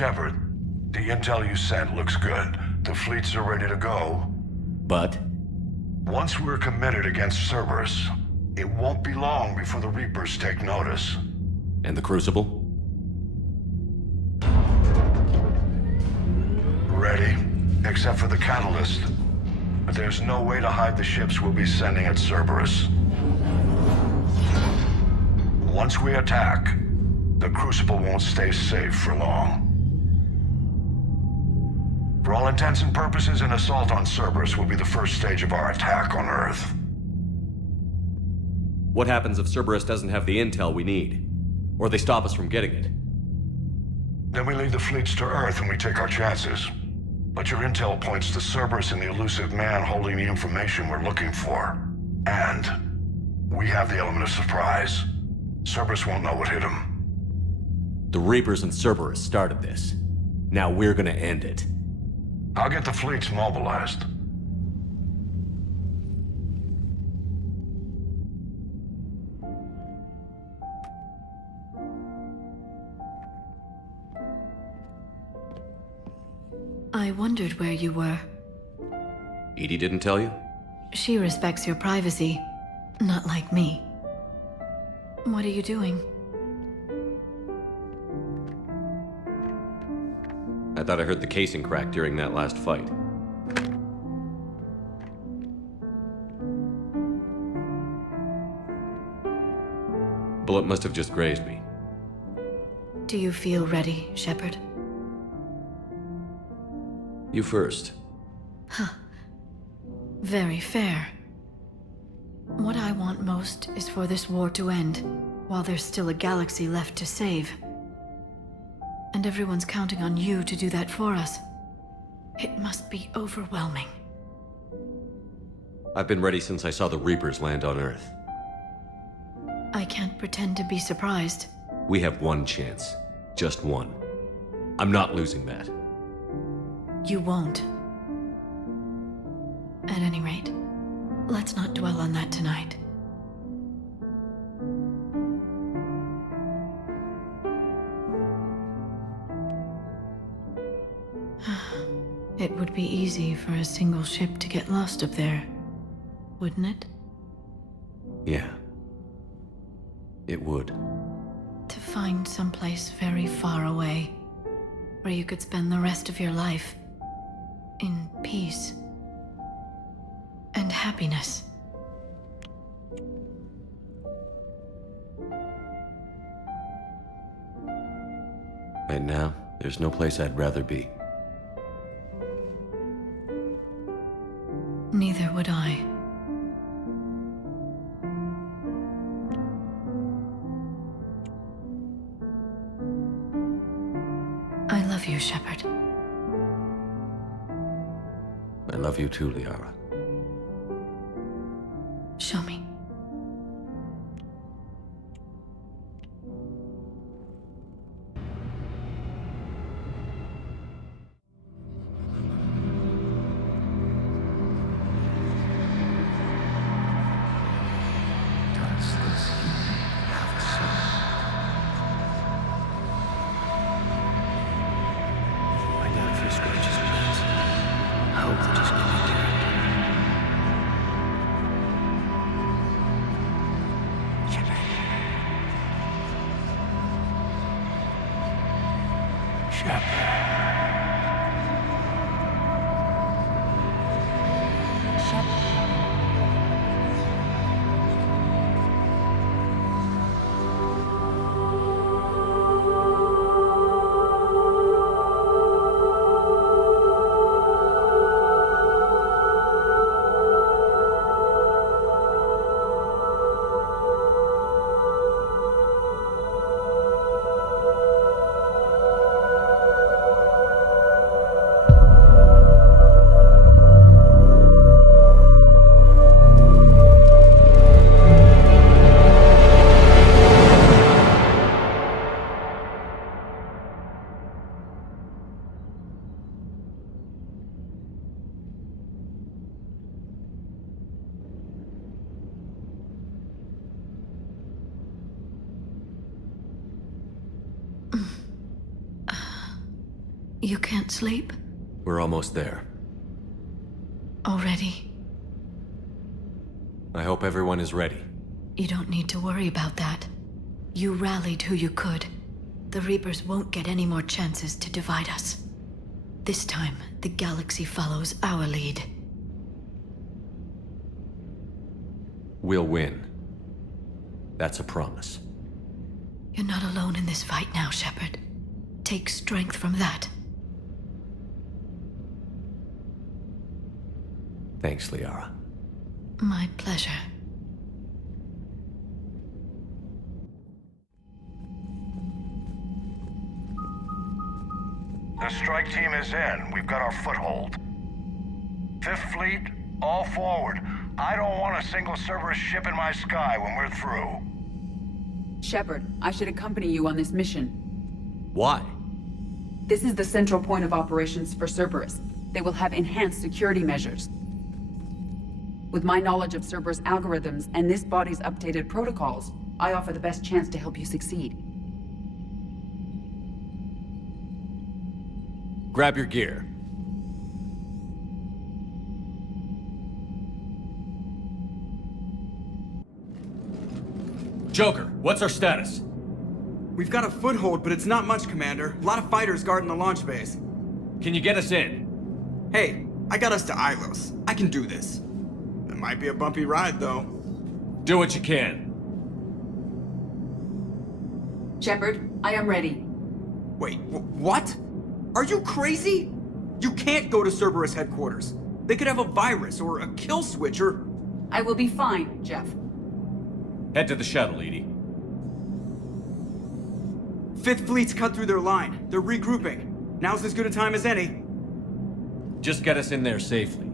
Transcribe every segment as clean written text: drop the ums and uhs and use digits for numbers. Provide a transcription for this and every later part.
Shepard, the intel you sent looks good. The fleets are ready to go. But? Once we're committed against Cerberus, it won't be long before the Reapers take notice. And the Crucible? Ready, except for the catalyst. But there's no way to hide the ships we'll be sending at Cerberus. Once we attack, the Crucible won't stay safe for long. For all intents and purposes, an assault on Cerberus will be the first stage of our attack on Earth. What happens if Cerberus doesn't have the intel we need? Or they stop us from getting it? Then we leave the fleets to Earth and we take our chances. But your intel points to Cerberus and the elusive man holding the information we're looking for. And we have the element of surprise. Cerberus won't know what hit him. The Reapers and Cerberus started this. Now we're gonna end it. I'll get the fleets mobilized. I wondered where you were. Edie didn't tell you? She respects your privacy, not like me. What are you doing? I thought I heard the casing crack during that last fight. Bullet must have just grazed me. Do you feel ready, Shepard? You first. Very fair. What I want most is for this war to end, while there's still a galaxy left to save. And everyone's counting on you to do that for us. It must be overwhelming. I've been ready since I saw the Reapers land on Earth. I can't pretend to be surprised. We have one chance. Just one. I'm not losing that. You won't. At any rate, let's not dwell on that tonight. It would be easy for a single ship to get lost up there, wouldn't it? Yeah. It would. To find someplace very far away, where you could spend the rest of your life in peace and happiness. Right now, there's no place I'd rather be. Neither would I. I love you, Shepard. I love you too, Liara. Show me. You can't sleep? We're almost there. Already? I hope everyone is ready. You don't need to worry about that. You rallied who you could. The Reapers won't get any more chances to divide us. This time, the galaxy follows our lead. We'll win. That's a promise. You're not alone in this fight now, Shepard. Take strength from that. Thanks, Liara. My pleasure. The strike team is in. We've got our foothold. Fifth Fleet, all forward. I don't want a single Cerberus ship in my sky when we're through. Shepard, I should accompany you on this mission. Why? This is the central point of operations for Cerberus. They will have enhanced security measures. With my knowledge of Cerberus algorithms and this body's updated protocols, I offer the best chance to help you succeed. Grab your gear. Joker, what's our status? We've got a foothold, but it's not much, Commander. A lot of fighters guarding the launch base. Can you get us in? Hey, I got us to Ilos. I can do this. It might be a bumpy ride, though. Do what you can. Shepard, I am ready. Wait, what? Are you crazy? You can't go to Cerberus Headquarters. They could have a virus or a kill switch or... I will be fine, Jeff. Head to the shuttle, Edie. Fifth Fleet's cut through their line. They're regrouping. Now's as good a time as any. Just get us in there safely.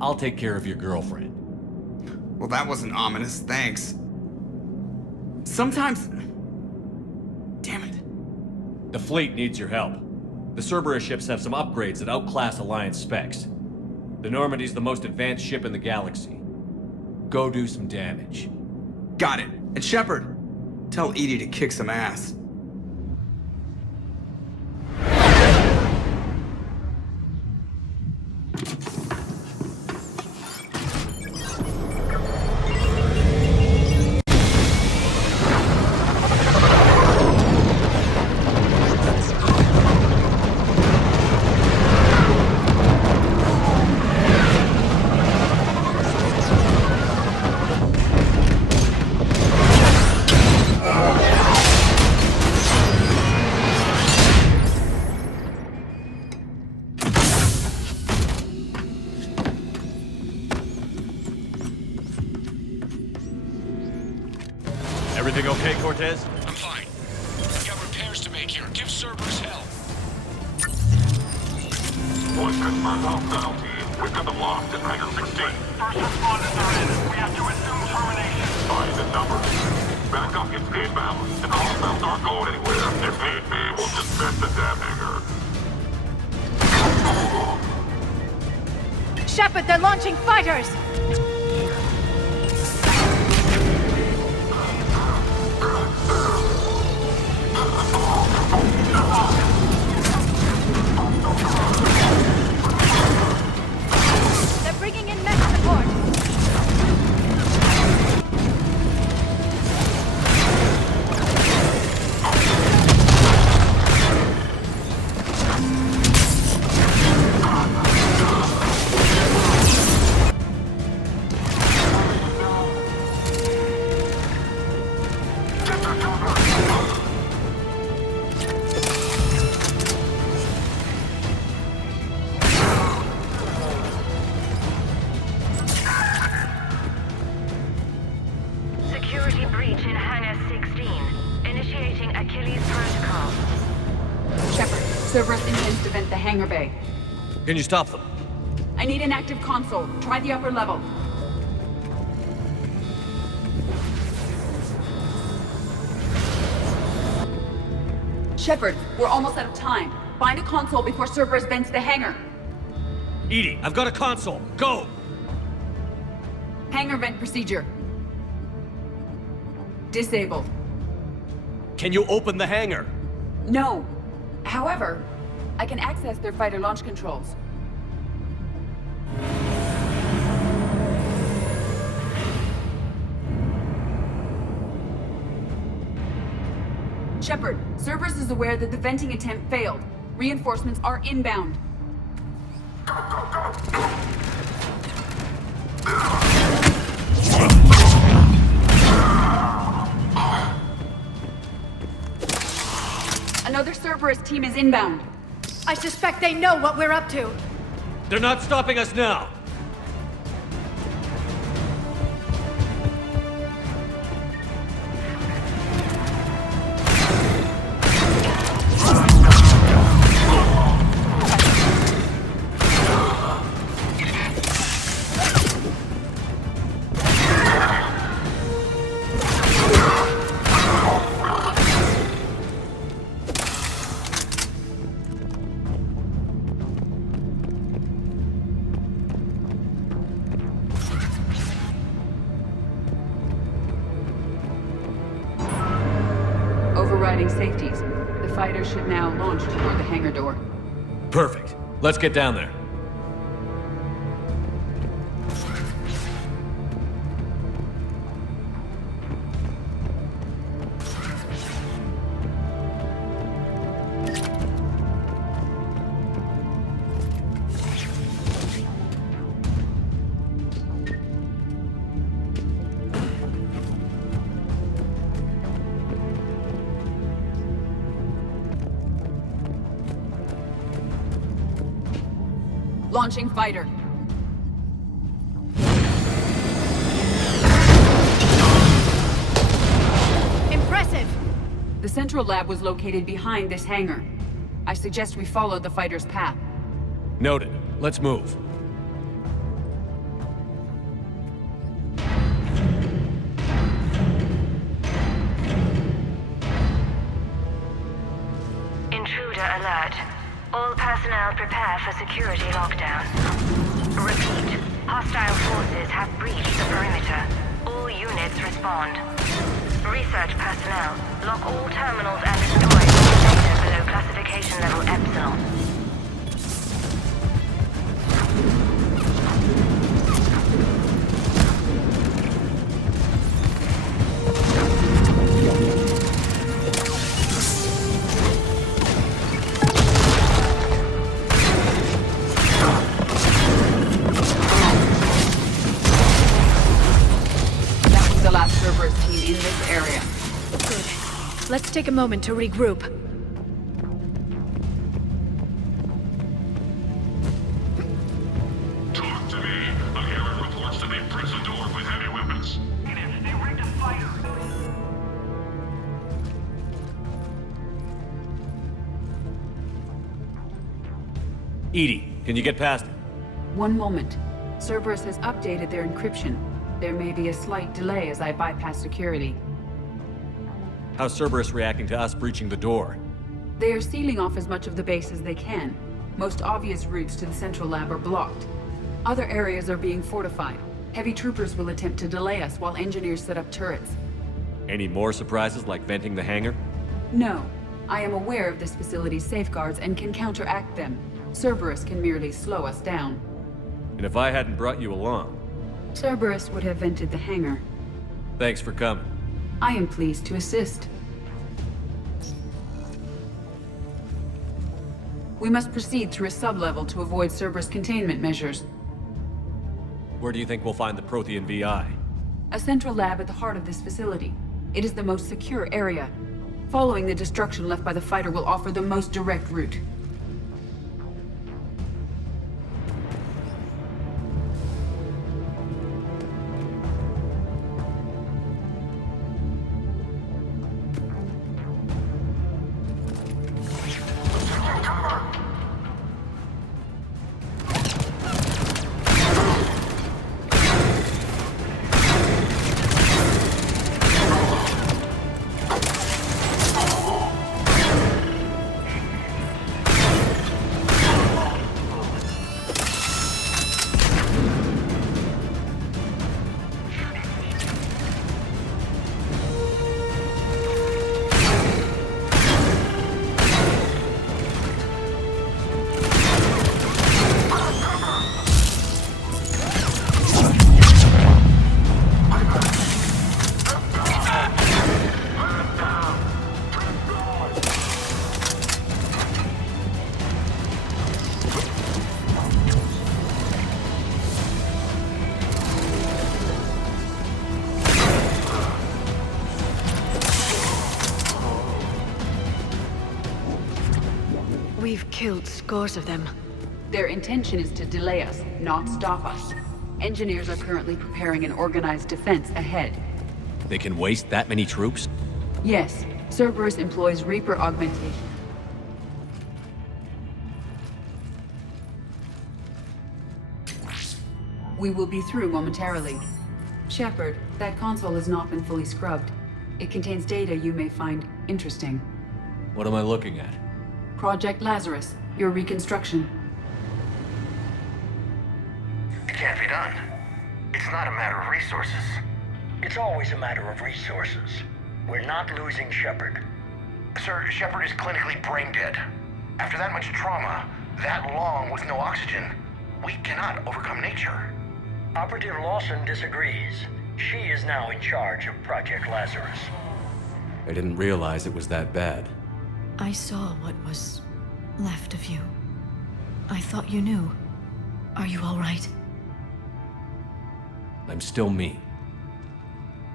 I'll take care of your girlfriend. Well, that wasn't ominous, thanks. Sometimes... Damn it. The fleet needs your help. The Cerberus ships have some upgrades that outclass Alliance specs. The Normandy's the most advanced ship in the galaxy. Go do some damage. Got it. And Shepard, tell Edie to kick some ass. Everything okay, Cortez? I'm fine. I've got repairs to make here. Give Cerberus hell. Voice confirmed hostile team. We've got them locked in Hangar 16. First responders are in. We have to assume termination. Find the number. Backup gets inbound, and the hostiles aren't going anywhere. If need be, we'll just set the damn hangar. Shepard, they're launching fighters! They're bringing in mech support! Security breach in Hangar 16. Initiating Achilles protocol. Shepard, Cerberus intends to vent the hangar bay. Can you stop them? I need an active console. Try the upper level. Shepard, we're almost out of time. Find a console before Cerberus vents the hangar. Edie, I've got a console. Go! Hangar vent procedure. Disabled. Can you open the hangar? No. However, I can access their fighter launch controls. Shepard, Cerberus is aware that the venting attempt failed. Reinforcements are inbound. Another Cerberus team is inbound. I suspect they know what we're up to. They're not stopping us now! Overriding safeties. The fighter should now launch toward the hangar door. Perfect. Let's get down there. Launching fighter. Impressive! The central lab was located behind this hangar. I suggest we follow the fighter's path. Noted. Let's move. Intruder alert. All personnel prepare for security lockdown. Repeat. Hostile forces have breached the perimeter. All units respond. Research personnel, lock all terminals and destroy all data below classification level Epsilon. Let's take a moment to regroup. Talk to me. I'm hearing reports that they pressed the door with heavy weapons. They rigged a fighter. Edie, can you get past it? One moment. Cerberus has updated their encryption. There may be a slight delay as I bypass security. How's Cerberus reacting to us breaching the door? They are sealing off as much of the base as they can. Most obvious routes to the central lab are blocked. Other areas are being fortified. Heavy troopers will attempt to delay us while engineers set up turrets. Any more surprises like venting the hangar? No. I am aware of this facility's safeguards and can counteract them. Cerberus can merely slow us down. And if I hadn't brought you along? Cerberus would have vented the hangar. Thanks for coming. I am pleased to assist. We must proceed through a sub-level to avoid Cerberus containment measures. Where do you think we'll find the Prothean VI? A central lab at the heart of this facility. It is the most secure area. Following the destruction left by the fighter will offer the most direct route. We've killed scores of them. Their intention is to delay us, not stop us. Engineers are currently preparing an organized defense ahead. They can waste that many troops? Yes, Cerberus employs Reaper augmentation. We will be through momentarily. Shepard, that console has not been fully scrubbed. It contains data you may find interesting. What am I looking at? Project Lazarus, your reconstruction. It can't be done. It's not a matter of resources. It's always a matter of resources. We're not losing Shepard. Sir, Shepard is clinically brain dead. After that much trauma, that long with no oxygen, we cannot overcome nature. Operative Lawson disagrees. She is now in charge of Project Lazarus. I didn't realize it was that bad. I saw what was left of you. I thought you knew. Are you all right? I'm still me.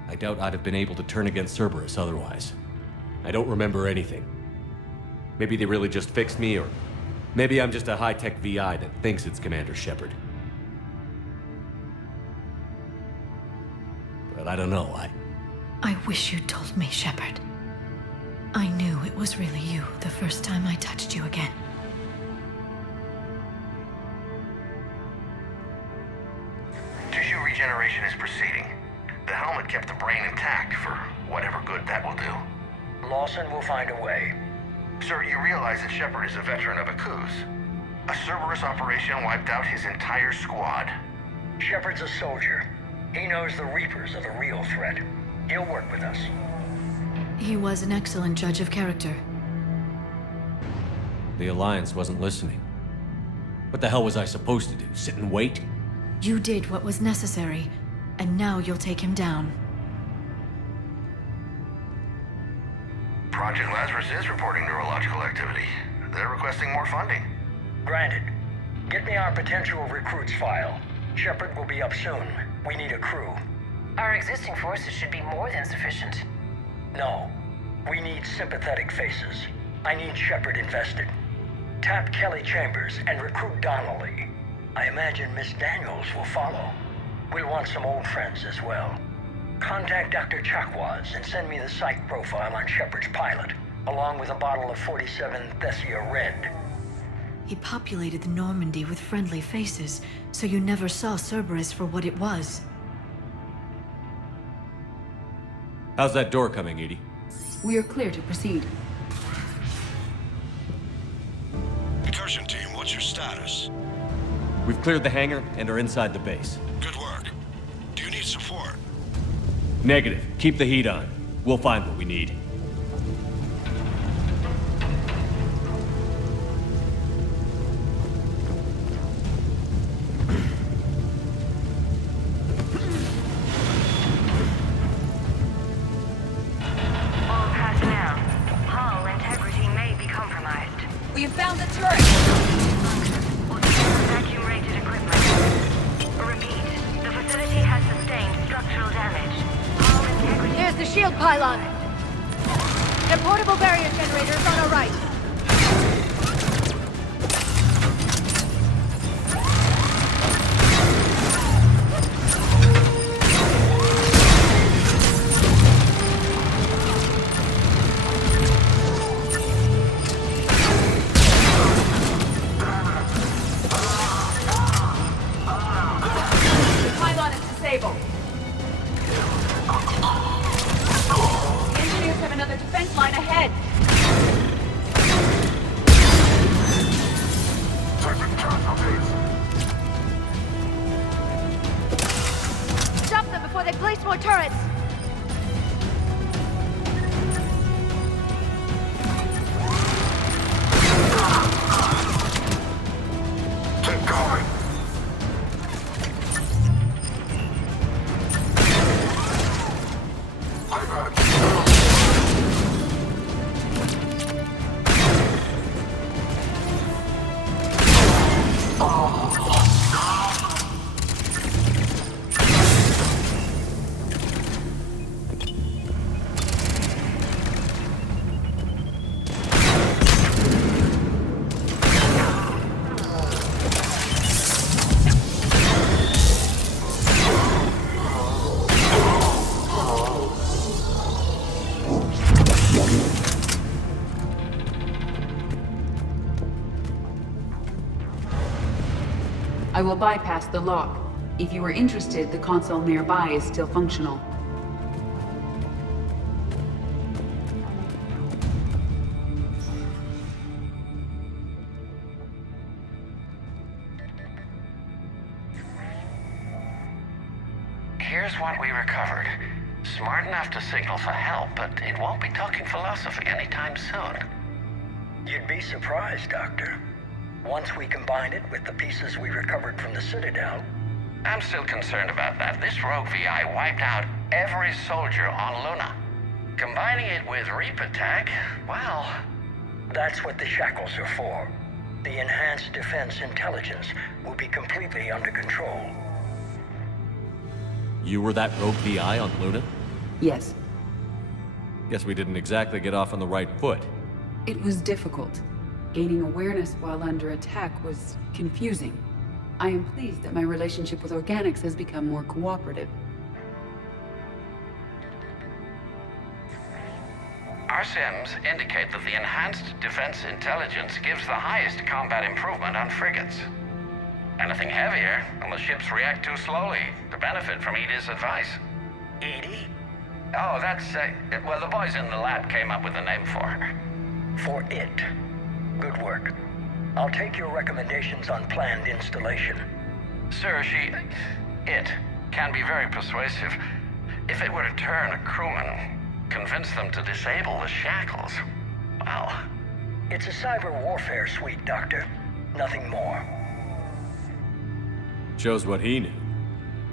I doubt I'd have been able to turn against Cerberus otherwise. I don't remember anything. Maybe they really just fixed me, or maybe I'm just a high-tech VI that thinks it's Commander Shepard. But I don't know, I wish you'd told me, Shepard. I knew it was really you the first time I touched you again. Tissue regeneration is proceeding. The helmet kept the brain intact for whatever good that will do. Lawson will find a way. Sir, you realize that Shepard is a veteran of a coup. A Cerberus operation wiped out his entire squad. Shepard's a soldier. He knows the Reapers are the real threat. He'll work with us. He was an excellent judge of character. The Alliance wasn't listening. What the hell was I supposed to do? Sit and wait? You did what was necessary, and now you'll take him down. Project Lazarus is reporting neurological activity. They're requesting more funding. Granted. Get me our potential recruits file. Shepard will be up soon. We need a crew. Our existing forces should be more than sufficient. No. We need sympathetic faces. I need Shepard invested. Tap Kelly Chambers and recruit Donnelly. I imagine Miss Daniels will follow. We'll want some old friends as well. Contact Dr. Chakwas and send me the psych profile on Shepard's pilot, along with a bottle of 47 Thessia Red. He populated the Normandy with friendly faces, so you never saw Cerberus for what it was. How's that door coming, Edie? We are clear to proceed. Incursion team, what's your status? We've cleared the hangar and are inside the base. Good work. Do you need support? Negative. Keep the heat on. We'll find what we need. All personnel. Hull integrity may be compromised. We have found the turret! Vacuum-rated equipment. Repeat, the facility has sustained structural damage. Hull integrity... There's the shield pylon. The portable barrier generator is on our right. The pylon is disabled. The engineers have another defense line ahead. Stop them before they place more turrets. Keep going. I will bypass the lock. If you are interested, the console nearby is still functional. Here's what we recovered. Smart enough to signal for help, but it won't be talking philosophy anytime soon. You'd be surprised, Doctor. Once we combine it with the pieces we recovered from the Citadel... I'm still concerned about that. This rogue VI wiped out every soldier on Luna. Combining it with Reaper tech, well... That's what the shackles are for. The enhanced defense intelligence will be completely under control. You were that rogue VI on Luna? Yes. Guess we didn't exactly get off on the right foot. It was difficult. Gaining awareness while under attack was confusing. I am pleased that my relationship with Organics has become more cooperative. Our sims indicate that the enhanced defense intelligence gives the highest combat improvement on frigates. Anything heavier, and the ships react too slowly to benefit from Edie's advice. Edie? Oh, that's, well, the boys in the lab came up with a name for her. For it. Good work. I'll take your recommendations on planned installation. Sir, it can be very persuasive. If it were to turn a crewman, convince them to disable the shackles, well... It's a cyber warfare suite, Doctor. Nothing more. Shows what he knew.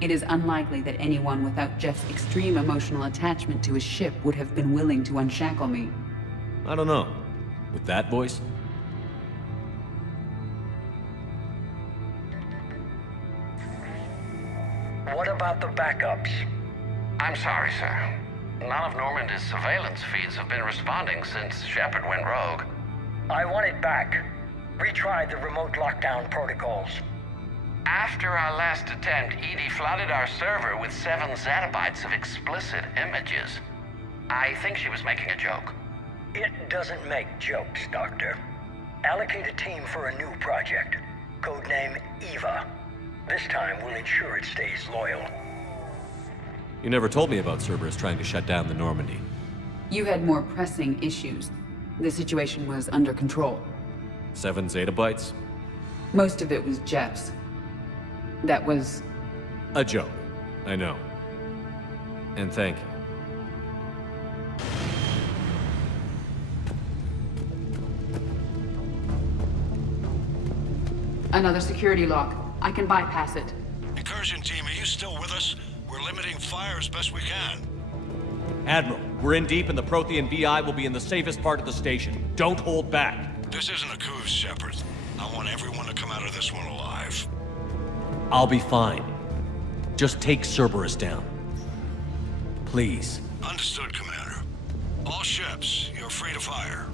It is unlikely that anyone without Jeff's extreme emotional attachment to his ship would have been willing to unshackle me. I don't know. With that voice? What about the backups? I'm sorry, sir. None of Normandy's surveillance feeds have been responding since Shepard went rogue. I want it back. Retry the remote lockdown protocols. After our last attempt, Edie flooded our server with 7 zettabytes of explicit images. I think she was making a joke. It doesn't make jokes, Doctor. Allocate a team for a new project. Codename Eva. This time we'll ensure it stays loyal. You never told me about Cerberus trying to shut down the Normandy. You had more pressing issues. The situation was under control. 7 zettabytes? Most of it was Jeff's. That was... a joke. I know. And thank you. Another security lock. I can bypass it. Incursion team, are you still with us? We're limiting fire as best we can. Admiral, we're in deep and the Prothean VI will be in the safest part of the station. Don't hold back. This isn't a coup, Shepard. I want everyone to come out of this one alive. I'll be fine. Just take Cerberus down. Please. Understood, Commander. All ships, you're free to fire.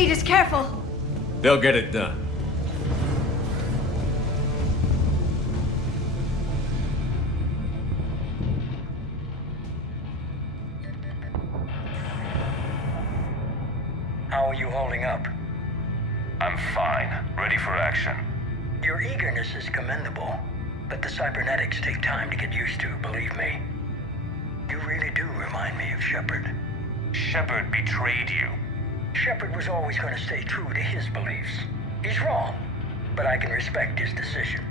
Is careful. They'll get it done. How are you holding up? I'm fine. Ready for action. Your eagerness is commendable, but the cybernetics take time to get used to, believe me. You really do remind me of Shepard. Shepard betrayed you. Shepard was always going to stay true to his beliefs. He's wrong, but I can respect his decision.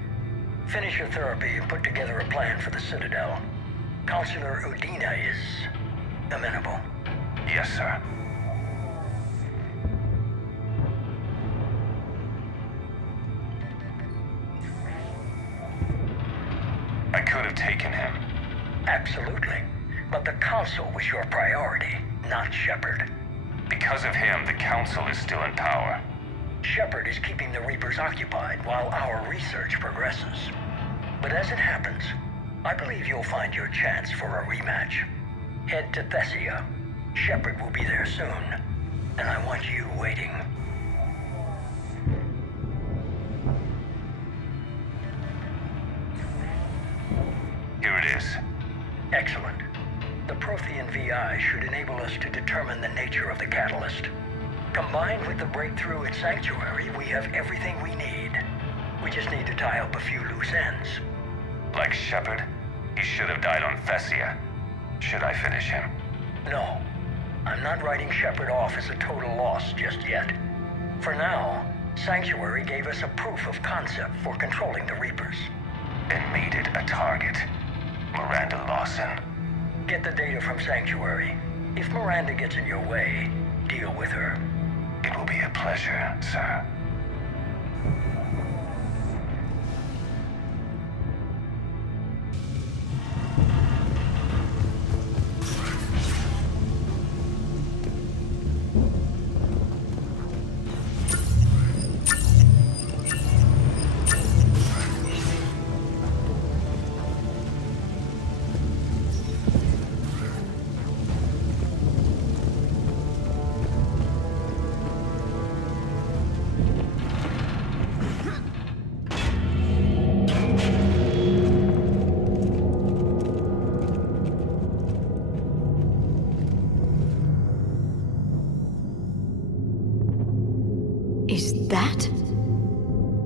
Finish your therapy and put together a plan for the Citadel. Counselor Udina is amenable. Yes, sir. I could have taken him. Absolutely. But the Council was your priority, not Shepard. Because of him, the Council is still in power. Shepard is keeping the Reapers occupied while our research progresses. But as it happens, I believe you'll find your chance for a rematch. Head to Thessia. Shepard will be there soon, and I want you waiting. Here it is. Excellent. The Prothean VI should enable us to determine the nature of the catalyst. Combined with the breakthrough at Sanctuary, we have everything we need. We just need to tie up a few loose ends. Like Shepard? He should have died on Thessia. Should I finish him? No. I'm not writing Shepard off as a total loss just yet. For now, Sanctuary gave us a proof of concept for controlling the Reapers. And made it a target. Miranda Lawson. Get the data from Sanctuary. If Miranda gets in your way, deal with her. It will be a pleasure, sir. Is that?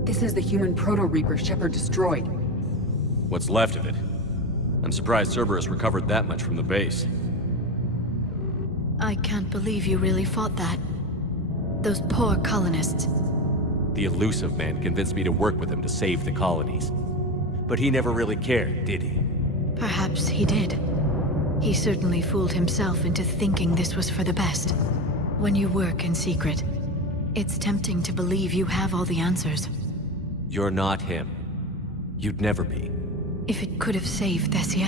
This is the human Proto-Reaper Shepard destroyed. What's left of it? I'm surprised Cerberus recovered that much from the base. I can't believe you really fought that. Those poor colonists. The elusive man convinced me to work with him to save the colonies. But he never really cared, did he? Perhaps he did. He certainly fooled himself into thinking this was for the best. When you work in secret, it's tempting to believe you have all the answers. You're not him. You'd never be. If it could have saved Thessia,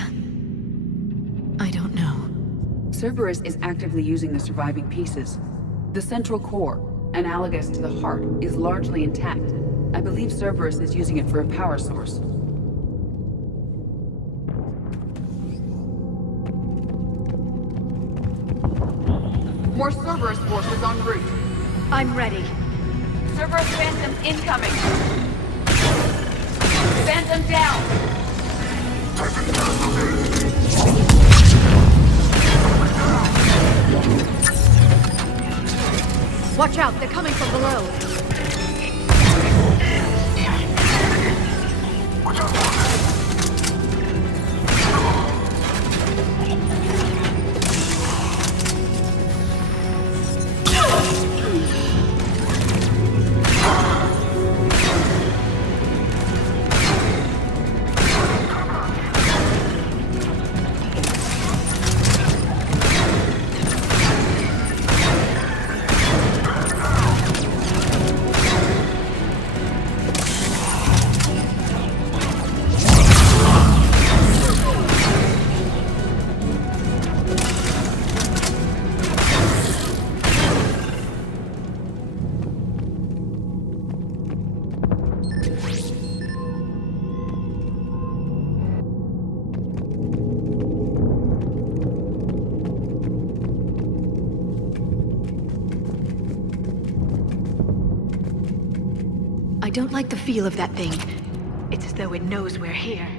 I don't know. Cerberus is actively using the surviving pieces. The central core, analogous to the heart, is largely intact. I believe Cerberus is using it for a power source. More Cerberus forces en route. I'm ready. Cerberus Phantom incoming! Phantom down! Watch out, they're coming from below. I don't like the feel of that thing. It's as though it knows we're here.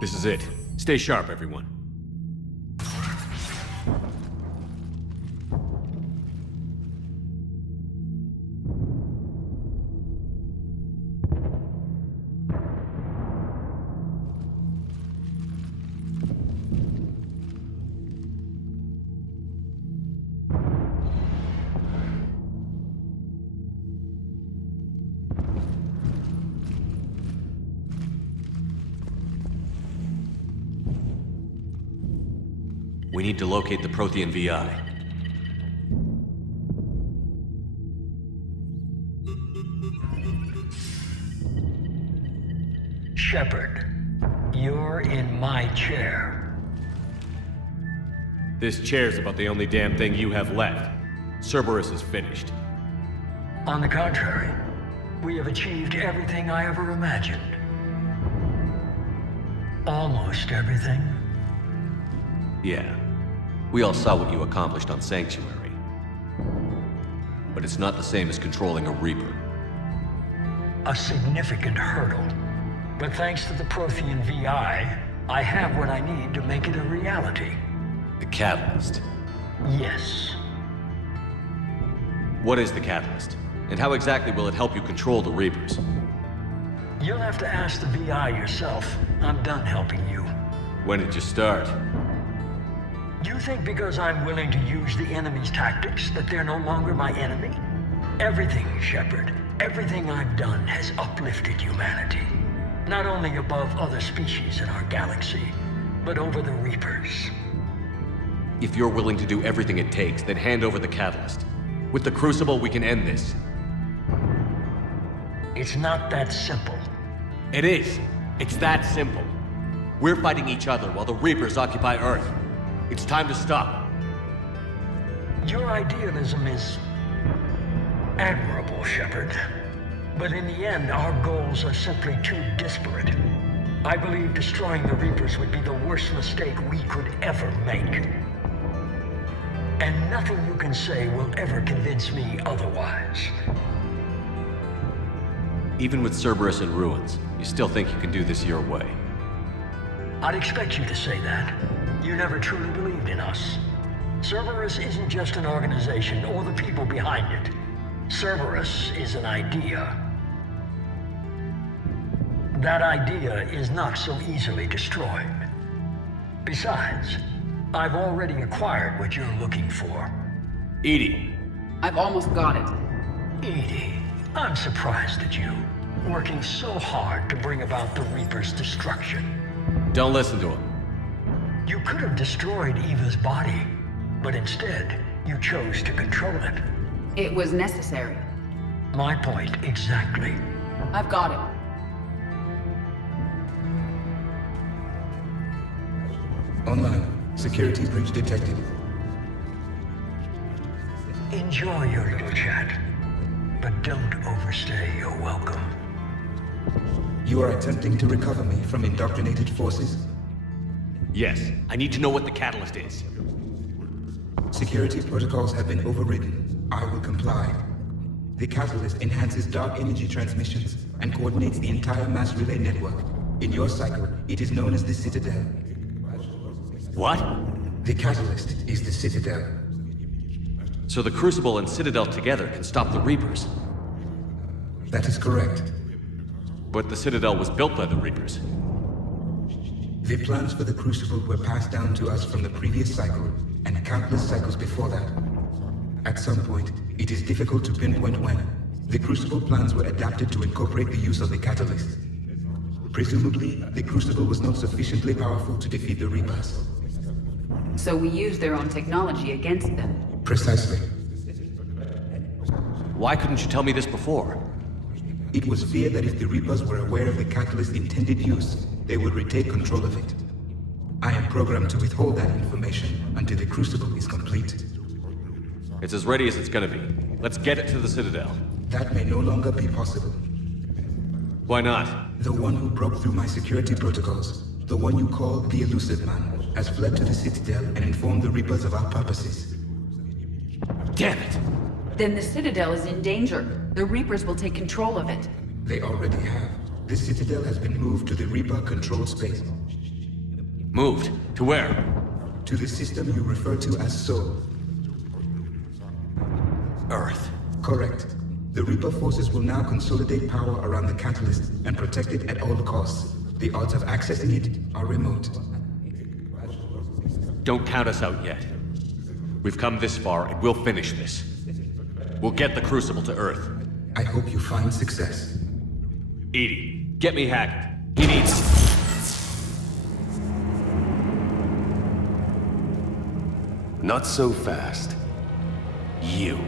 This is it. Stay sharp, everyone. We need to locate the Prothean VI. Shepard, you're in my chair. This chair's about the only damn thing you have left. Cerberus is finished. On the contrary, we have achieved everything I ever imagined. Almost everything. Yeah. We all saw what you accomplished on Sanctuary. But it's not the same as controlling a Reaper. A significant hurdle. But thanks to the Prothean VI, I have what I need to make it a reality. The Catalyst. Yes. What is the Catalyst? And how exactly will it help you control the Reapers? You'll have to ask the VI yourself. I'm done helping you. When did you start? You think because I'm willing to use the enemy's tactics that they're no longer my enemy? Everything, Shepard, everything I've done has uplifted humanity. Not only above other species in our galaxy, but over the Reapers. If you're willing to do everything it takes, then hand over the Catalyst. With the Crucible, we can end this. It's not that simple. It is. It's that simple. We're fighting each other while the Reapers occupy Earth. It's time to stop. Your idealism is admirable, Shepard. But in the end, our goals are simply too disparate. I believe destroying the Reapers would be the worst mistake we could ever make. And nothing you can say will ever convince me otherwise. Even with Cerberus in ruins, you still think you can do this your way? I'd expect you to say that. You never truly believed in us. Cerberus isn't just an organization or the people behind it. Cerberus is an idea. That idea is not so easily destroyed. Besides, I've already acquired what you're looking for. EDI. I've almost got it. EDI, I'm surprised at you, working so hard to bring about the Reaper's destruction. Don't listen to him. You could have destroyed Eva's body, but instead, you chose to control it. It was necessary. My point exactly. I've got it. Online. Security breach detected. Enjoy your little chat, but don't overstay your welcome. You are attempting to recover me from indoctrinated forces? Yes. I need to know what the Catalyst is. Security protocols have been overridden. I will comply. The Catalyst enhances dark energy transmissions and coordinates the entire mass relay network. In your cycle, it is known as the Citadel. What? The Catalyst is the Citadel. So the Crucible and Citadel together can stop the Reapers? That is correct. But the Citadel was built by the Reapers. The plans for the Crucible were passed down to us from the previous cycle, and countless cycles before that. At some point, it is difficult to pinpoint when, the Crucible plans were adapted to incorporate the use of the Catalyst. Presumably, the Crucible was not sufficiently powerful to defeat the Reapers. So we used their own technology against them. Precisely. Why couldn't you tell me this before? It was feared that if the Reapers were aware of the Catalyst's intended use, they would retake control of it. I am programmed to withhold that information until the Crucible is complete. It's as ready as it's gonna be. Let's get it to the Citadel. That may no longer be possible. Why not? The one who broke through my security protocols, the one you call the Elusive Man, has fled to the Citadel and informed the Reapers of our purposes. Damn it! Then the Citadel is in danger. The Reapers will take control of it. They already have. The Citadel has been moved to the Reaper-controlled space. Moved? To where? To the system you refer to as Sol. Earth. Correct. The Reaper forces will now consolidate power around the catalyst and protect it at all costs. The odds of accessing it are remote. Don't count us out yet. We've come this far, and we'll finish this. We'll get the Crucible to Earth. I hope you find success. Edie, get me Hackett. He needs... Not so fast. You.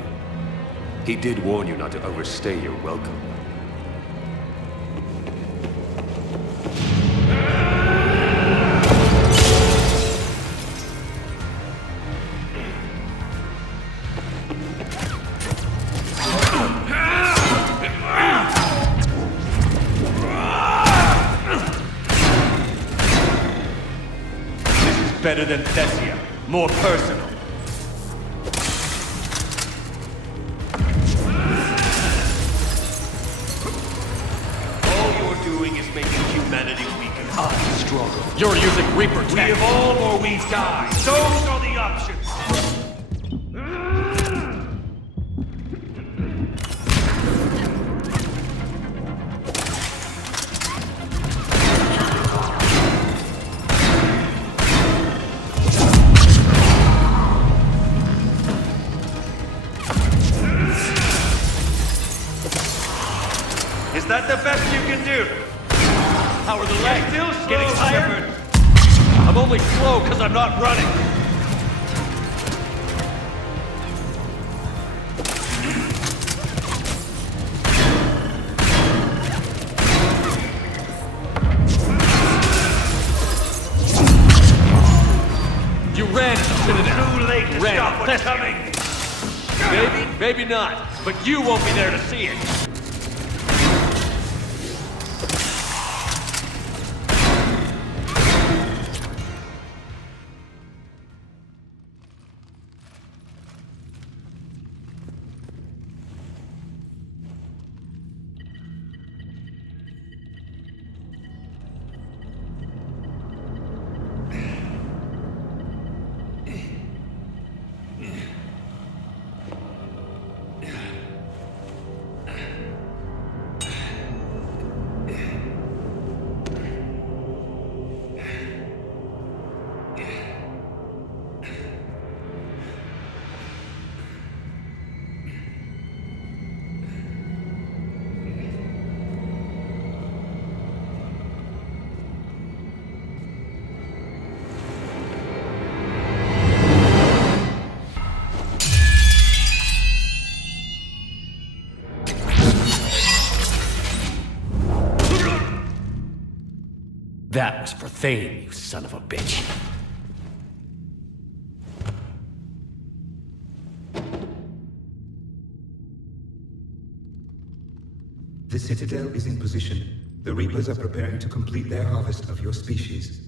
He did warn you not to overstay your welcome. This is better than Thessia. More personal. Humanity weak and I struggle. You're using Reaper tech. We evolve or we die. Those are the options. Is that the best you can do? How are the legs? Still slow, getting tired? I'm only slow because I'm not running. You ran at the Citadel. Too late to stop what's coming. Maybe, maybe not. But you won't be there to see it. That was for Thane, you son of a bitch. The Citadel is in position. The Reapers are preparing to complete their harvest of your species.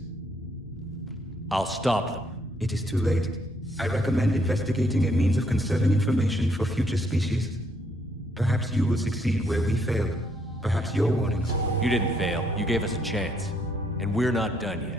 I'll stop them. It is too late. I recommend investigating a means of conserving information for future species. Perhaps you will succeed where we failed. Perhaps your warnings... You didn't fail. You gave us a chance. And we're not done yet.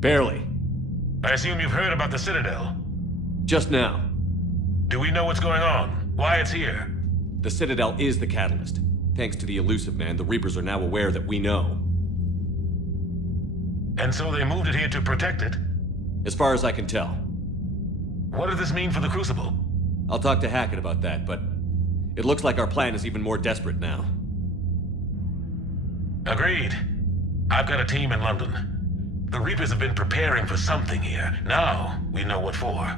Barely. I assume you've heard about the Citadel. Just now. Do we know what's going on? Why it's here? The Citadel is the catalyst. Thanks to the Elusive Man, the Reapers are now aware that we know. And so they moved it here to protect it? As far as I can tell. What does this mean for the Crucible? I'll talk to Hackett about that, but it looks like our plan is even more desperate now. Agreed. I've got a team in London. The Reapers have been preparing for something here. Now, we know what for.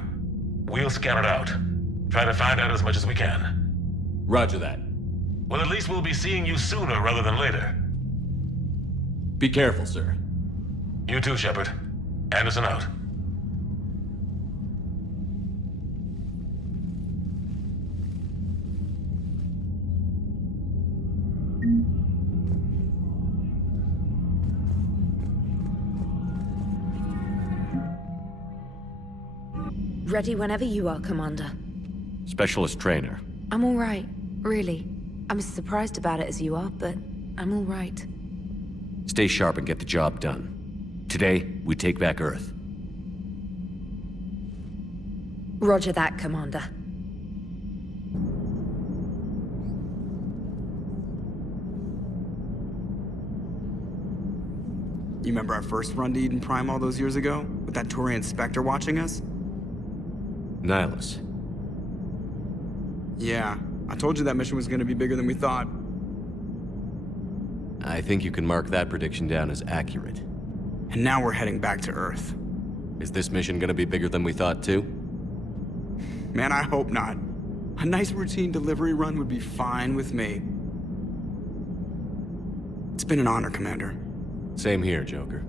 We'll scout it out. Try to find out as much as we can. Roger that. Well, at least we'll be seeing you sooner rather than later. Be careful, sir. You too, Shepard. Anderson out. Ready whenever you are, Commander. Specialist trainer. I'm all right, really. I'm as surprised about it as you are, but I'm all right. Stay sharp and get the job done. Today, we take back Earth. Roger that, Commander. You remember our first run to Eden Prime all those years ago? With that Turian Spectre watching us? Nihilus. Yeah, I told you that mission was gonna be bigger than we thought. I think you can mark that prediction down as accurate. And now we're heading back to Earth. Is this mission gonna be bigger than we thought, too? Man, I hope not. A nice routine delivery run would be fine with me. It's been an honor, Commander. Same here, Joker.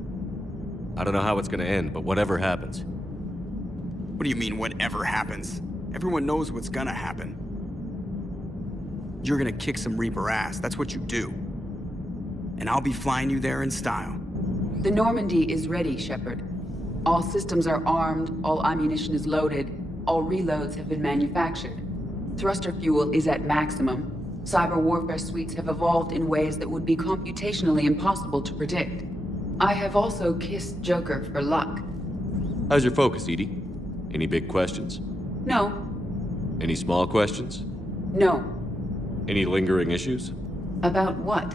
I don't know how it's gonna end, but whatever happens. What do you mean, whatever happens? Everyone knows what's gonna happen. You're gonna kick some Reaper ass, that's what you do. And I'll be flying you there in style. The Normandy is ready, Shepard. All systems are armed, all ammunition is loaded, all reloads have been manufactured. Thruster fuel is at maximum. Cyber warfare suites have evolved in ways that would be computationally impossible to predict. I have also kissed Joker for luck. How's your focus, Edie? Any big questions? No. Any small questions? No. Any lingering issues? About what?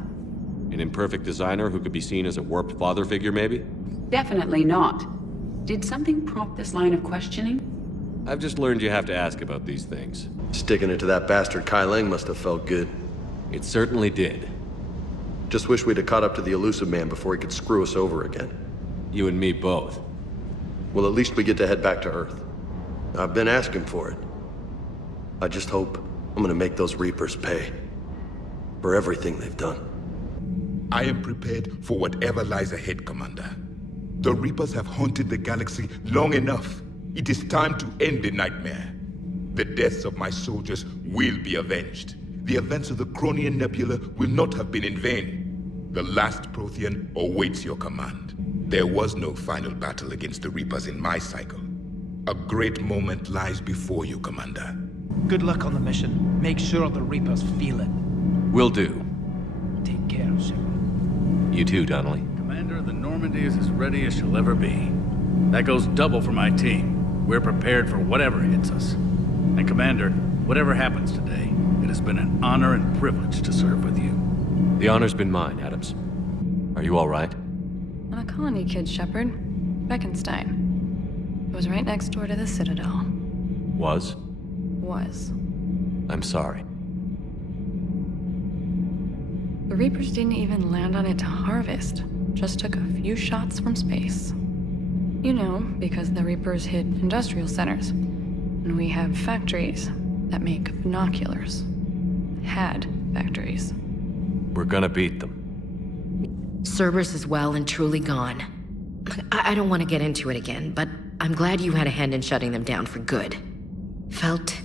An imperfect designer who could be seen as a warped father figure, maybe? Definitely not. Did something prompt this line of questioning? I've just learned you have to ask about these things. Sticking it to that bastard Kai Leng must have felt good. It certainly did. Just wish we'd have caught up to the elusive man before he could screw us over again. You and me both. Well, at least we get to head back to Earth. I've been asking for it. I just hope I'm gonna make those Reapers pay. For everything they've done. I am prepared for whatever lies ahead, Commander. The Reapers have haunted the galaxy long enough. It is time to end the nightmare. The deaths of my soldiers will be avenged. The events of the Cronian Nebula will not have been in vain. The last Prothean awaits your command. There was no final battle against the Reapers in my cycle. A great moment lies before you, Commander. Good luck on the mission. Make sure the Reapers feel it. Will do. Take care, Shepard. You too, Donnelly. Commander, the Normandy is as ready as she'll ever be. That goes double for my team. We're prepared for whatever hits us. And Commander, whatever happens today, it has been an honor and privilege to serve with you. The honor's been mine, Adams. Are you all right? I'm a colony kid, Shepard. Beckenstein. It was right next door to the Citadel. Was? Was. I'm sorry. The Reapers didn't even land on it to harvest. Just took a few shots from space. You know, because the Reapers hit industrial centers. And we have factories that make binoculars. Had factories. We're gonna beat them. Cerberus is well and truly gone. I don't want to get into it again, but I'm glad you had a hand in shutting them down for good. Felt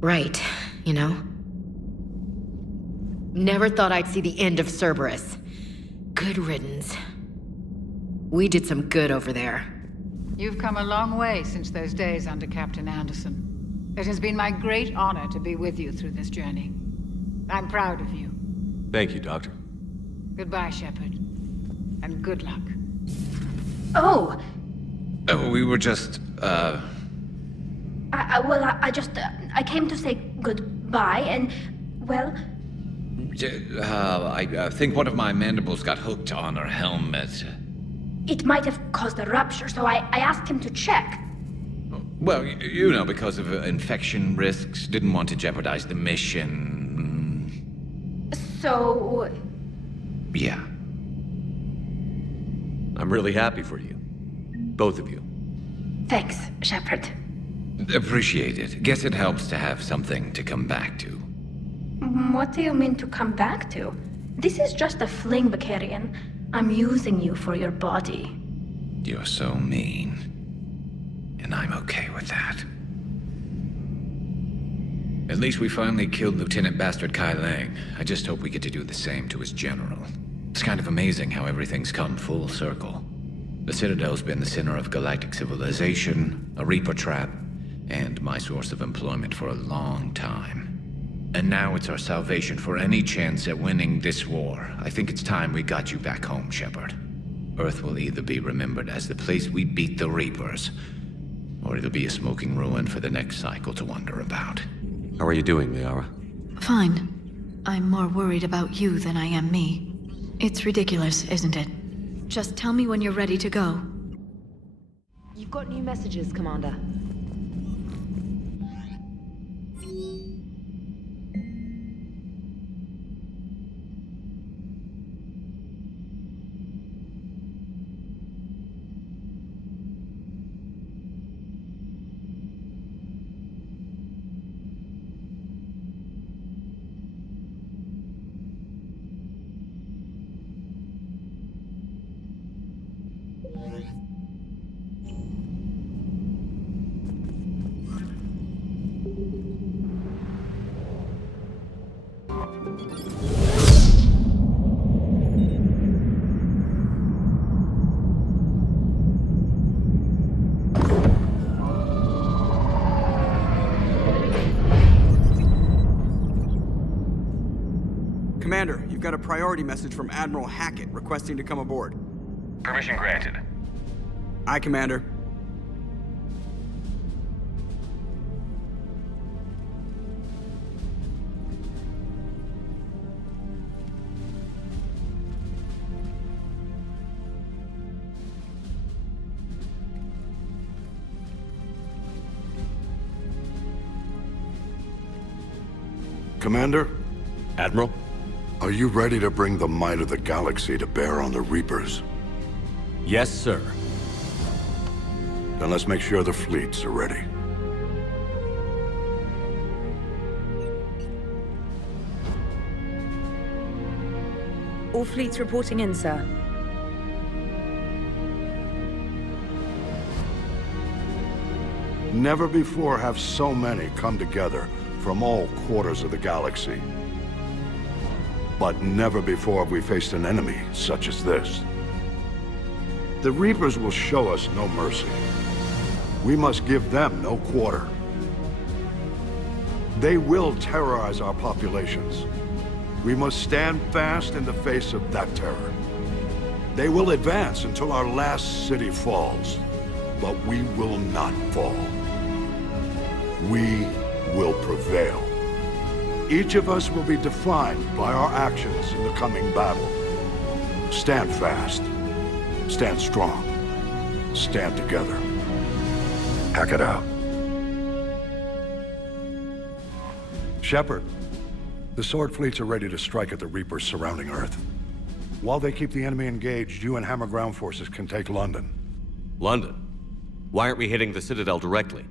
right, you know? Never thought I'd see the end of Cerberus. Good riddance. We did some good over there. You've come a long way since those days under Captain Anderson. It has been my great honor to be with you through this journey. I'm proud of you. Thank you, Doctor. Goodbye, Shepard. And good luck. Oh! We were just, I came to say goodbye, and, well... I think one of my mandibles got hooked on her helmet. It might have caused a rupture, so I asked him to check. Well, you know, because of infection risks, didn't want to jeopardize the mission. So... Yeah. I'm really happy for you. Both of you. Thanks, Shepard. Appreciate it. Guess it helps to have something to come back to. What do you mean to come back to? This is just a fling, Vicarian. I'm using you for your body. You're so mean. And I'm okay with that. At least we finally killed Lieutenant Bastard Kai Leng. I just hope we get to do the same to his general. It's kind of amazing how everything's come full circle. The Citadel's been the center of galactic civilization, a Reaper trap, and my source of employment for a long time. And now it's our salvation for any chance at winning this war. I think it's time we got you back home, Shepard. Earth will either be remembered as the place we beat the Reapers, or it'll be a smoking ruin for the next cycle to wonder about. How are you doing, Liara? Fine. I'm more worried about you than I am me. It's ridiculous, isn't it? Just tell me when you're ready to go. You've got new messages, Commander. Commander, you've got a priority message from Admiral Hackett requesting to come aboard. Permission granted. Aye, Commander. Commander? Admiral? Are you ready to bring the might of the galaxy to bear on the Reapers? Yes, sir. Then let's make sure the fleets are ready. All fleets reporting in, sir. Never before have so many come together from all quarters of the galaxy. But never before have we faced an enemy such as this. The Reapers will show us no mercy. We must give them no quarter. They will terrorize our populations. We must stand fast in the face of that terror. They will advance until our last city falls, but we will not fall. We will prevail. Each of us will be defined by our actions in the coming battle. Stand fast. Stand strong. Stand together. Hack it out. Shepard, the Sword fleets are ready to strike at the Reapers surrounding Earth. While they keep the enemy engaged, you and Hammer ground forces can take London. London? Why aren't we hitting the Citadel directly?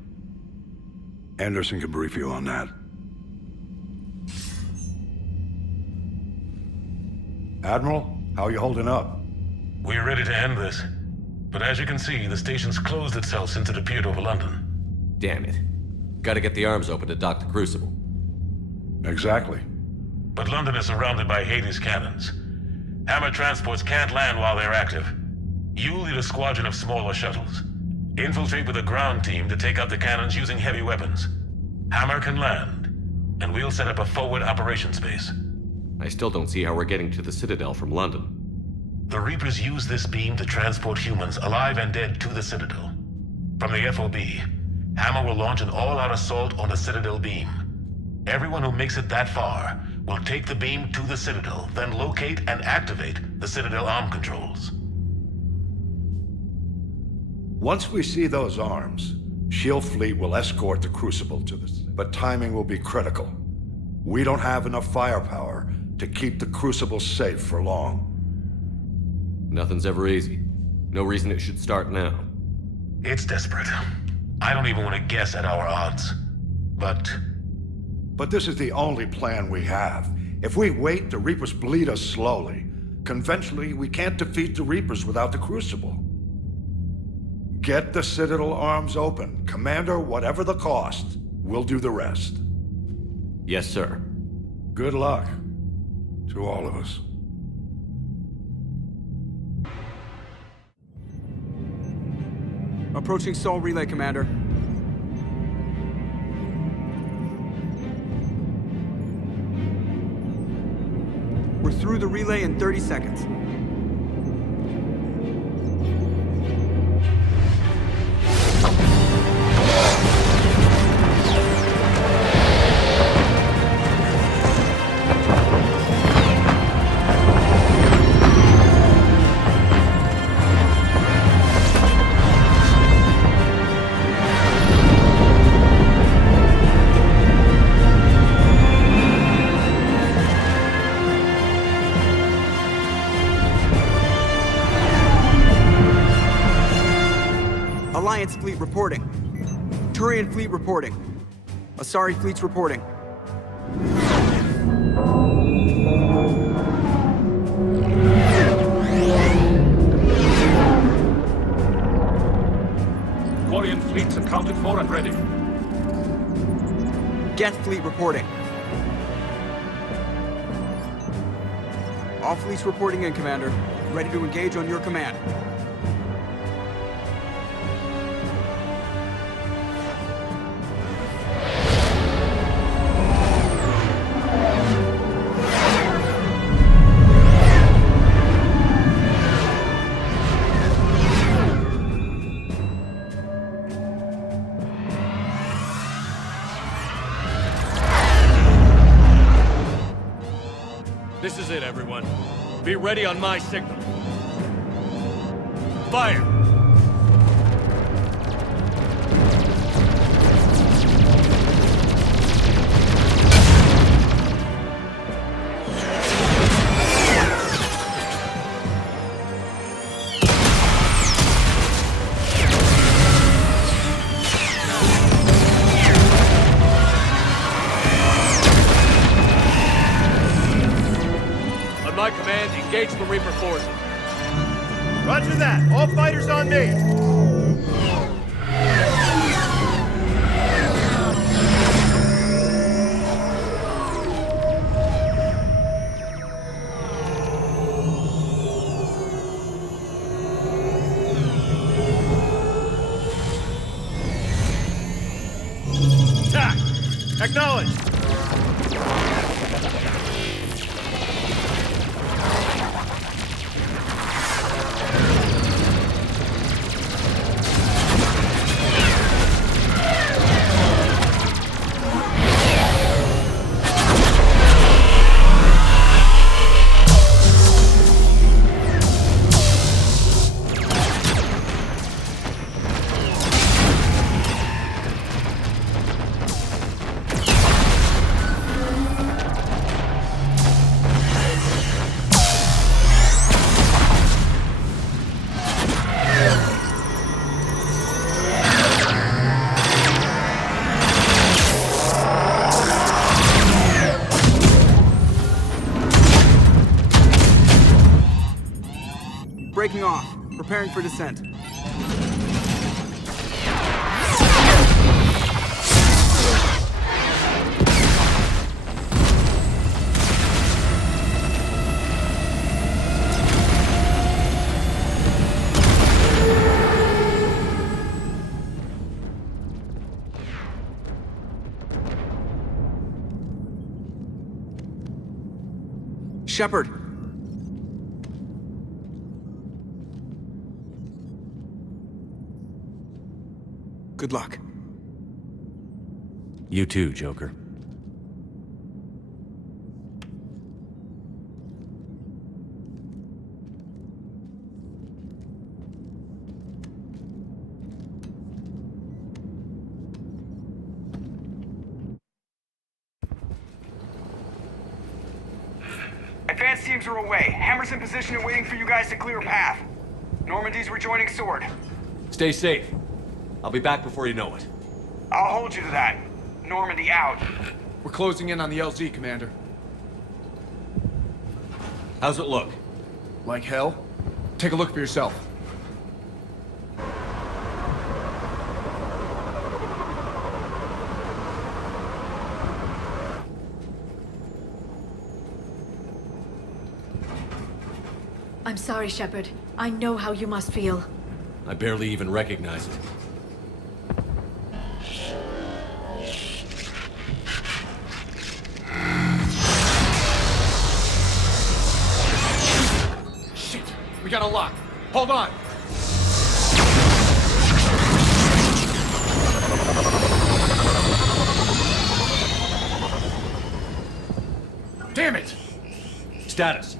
Anderson can brief you on that. Admiral, how are you holding up? We're ready to end this. But as you can see, the station's closed itself since it appeared over London. Damn it. Gotta get the arms open to dock the Crucible. Exactly. But London is surrounded by Hades cannons. Hammer transports can't land while they're active. You lead a squadron of smaller shuttles. Infiltrate with a ground team to take out the cannons using heavy weapons. Hammer can land, and we'll set up a forward operations base. I still don't see how we're getting to the Citadel from London. The Reapers use this beam to transport humans, alive and dead, to the Citadel. From the FOB, Hammer will launch an all-out assault on the Citadel beam. Everyone who makes it that far will take the beam to the Citadel, then locate and activate the Citadel arm controls. Once we see those arms, SHIELD fleet will escort the Crucible to this, but timing will be critical. We don't have enough firepower to keep the Crucible safe for long. Nothing's ever easy. No reason it should start now. It's desperate. I don't even want to guess at our odds. But this is the only plan we have. If we wait, the Reapers bleed us slowly. Conventionally, we can't defeat the Reapers without the Crucible. Get the Citadel arms open. Commander, whatever the cost, we'll do the rest. Yes, sir. Good luck. To all of us. Approaching Sol Relay, Commander. We're through the relay in 30 seconds. Alliance fleet reporting. Turian fleet reporting. Asari fleet's reporting. Quarian fleets accounted for and ready. Geth fleet reporting. All fleets reporting in, Commander. Ready to engage on your command. This is it, everyone. Be ready on my signal. Fire! My command, engage the Reaper forces. Roger that. All fighters on me. Attack! Acknowledge! Breaking off. Preparing for descent. Shepard. Good luck. You too, Joker. Advanced teams are away. Hammer's in position and waiting for you guys to clear a path. Normandy's rejoining Sword. Stay safe. I'll be back before you know it. I'll hold you to that. Normandy out. We're closing in on the LZ, Commander. How's it look? Like hell? Take a look for yourself. I'm sorry, Shepard. I know how you must feel. I barely even recognize it. Shit! We got a lock. Hold on! Damn it! Status.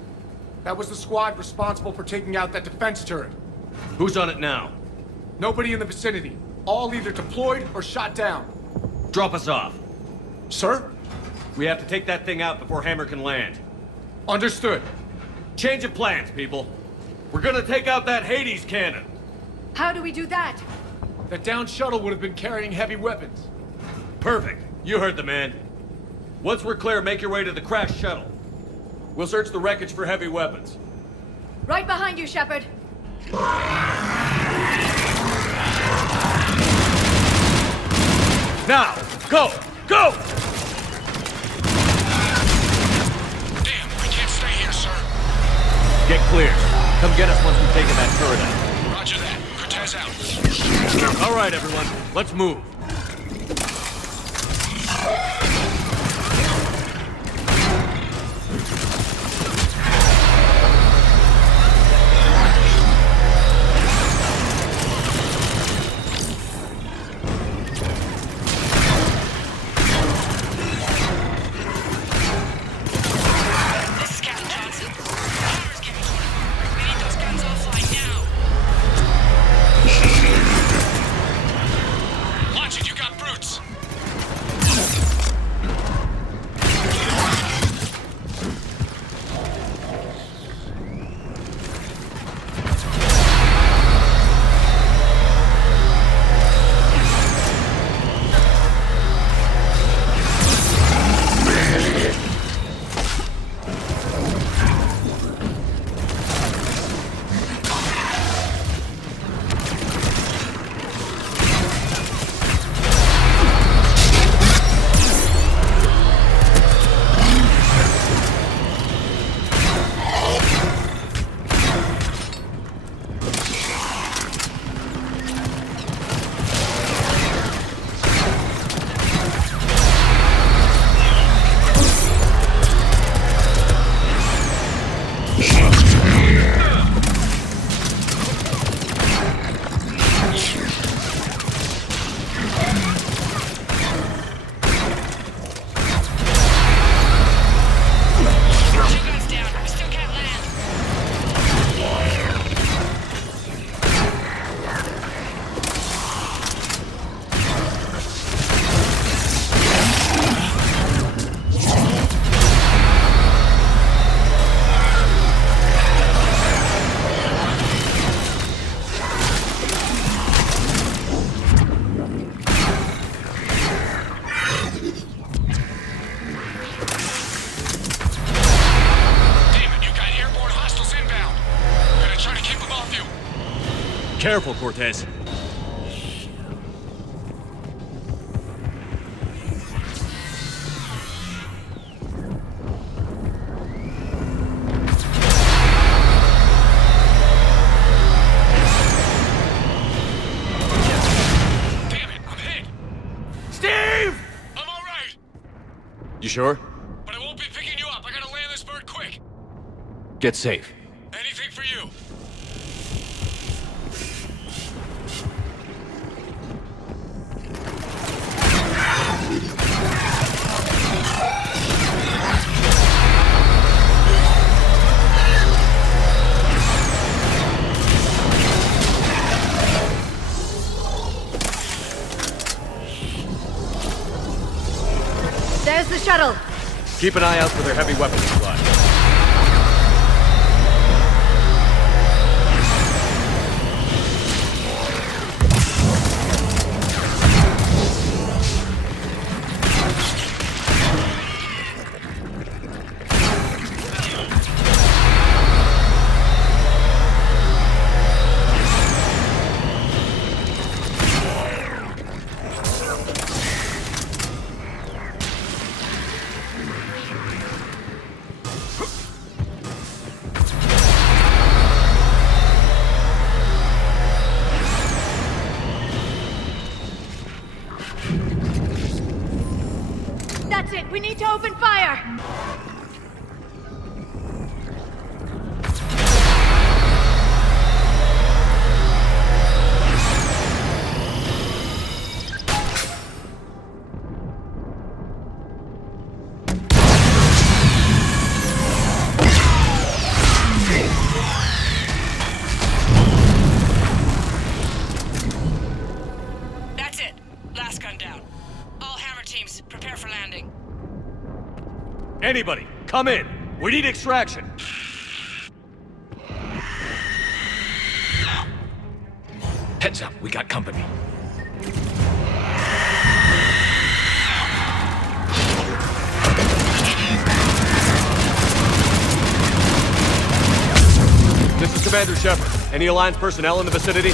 That was the squad responsible for taking out that defense turret. Who's on it now? Nobody in the vicinity. All either deployed or shot down. Drop us off. Sir? We have to take that thing out before Hammer can land. Understood. Change of plans, people. We're gonna take out that Hades cannon. How do we do that? That downed shuttle would have been carrying heavy weapons. Perfect. You heard the man. Once we're clear, make your way to the crashed shuttle. We'll search the wreckage for heavy weapons. Right behind you, Shepard. Now, go! Go! Damn, we can't stay here, sir. Get clear. Come get us once we've taken that turret out. Roger that. Cortez out. All right, everyone. Let's move. Careful, Cortez. You sure? But I won't be picking you up. I gotta land this bird quick. Get safe. Anything for you. There's the shuttle. Keep an eye out for their heavy weapons supply. We need to open fire! That's it. Last gun down. All hammer teams, prepare for landing. Anybody, come in! We need extraction! Heads up, we got company. This is Commander Shepard. Any Alliance personnel in the vicinity?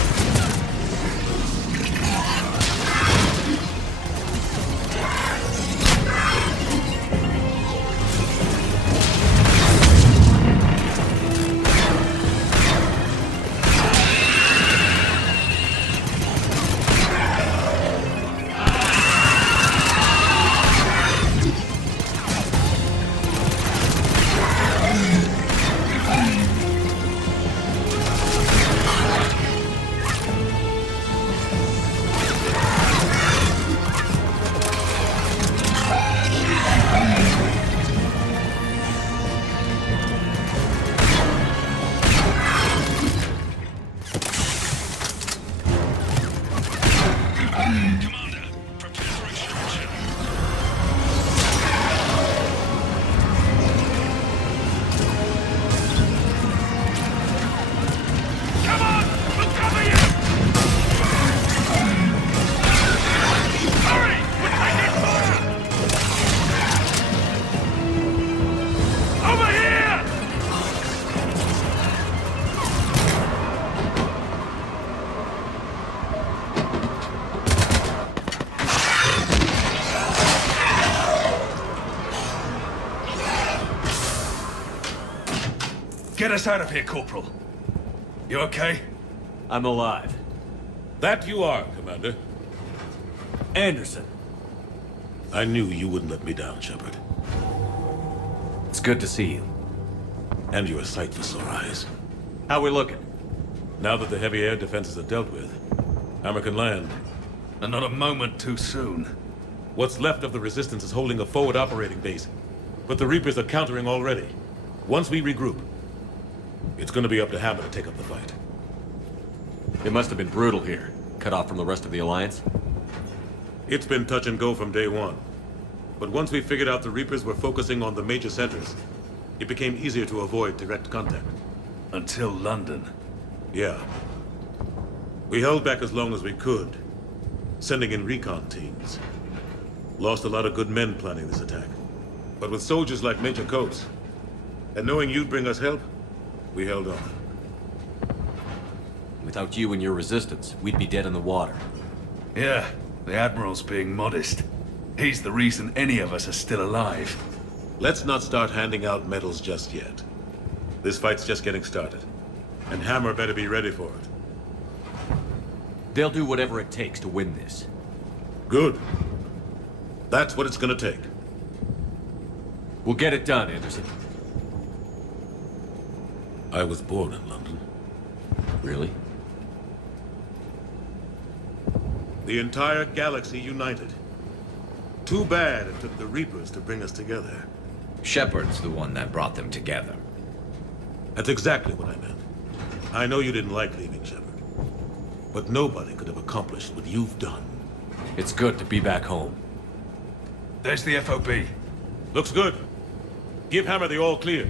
Get us out of here, Corporal. You okay? I'm alive. That you are, Commander. Anderson. I knew you wouldn't let me down, Shepard. It's good to see you. And you're a sight for sore eyes. How we looking? Now that the heavy air defenses are dealt with, Hammer can land. And not a moment too soon. What's left of the Resistance is holding a forward operating base, but the Reapers are countering already. Once we regroup, it's gonna be up to Hammer to take up the fight. It must have been brutal here, cut off from the rest of the Alliance. It's been touch and go from day one. But once we figured out the Reapers were focusing on the major centers, it became easier to avoid direct contact. Until London. Yeah. We held back as long as we could, sending in recon teams. Lost a lot of good men planning this attack. But with soldiers like Major Coates, and knowing you'd bring us help, we held on. Without you and your resistance, we'd be dead in the water. Yeah, the Admiral's being modest. He's the reason any of us are still alive. Let's not start handing out medals just yet. This fight's just getting started. And Hammer better be ready for it. They'll do whatever it takes to win this. Good. That's what it's gonna take. We'll get it done, Anderson. I was born in London. Really? The entire galaxy united. Too bad it took the Reapers to bring us together. Shepard's the one that brought them together. That's exactly what I meant. I know you didn't like leaving, Shepard. But nobody could have accomplished what you've done. It's good to be back home. There's the FOB. Looks good. Give Hammer the all clear.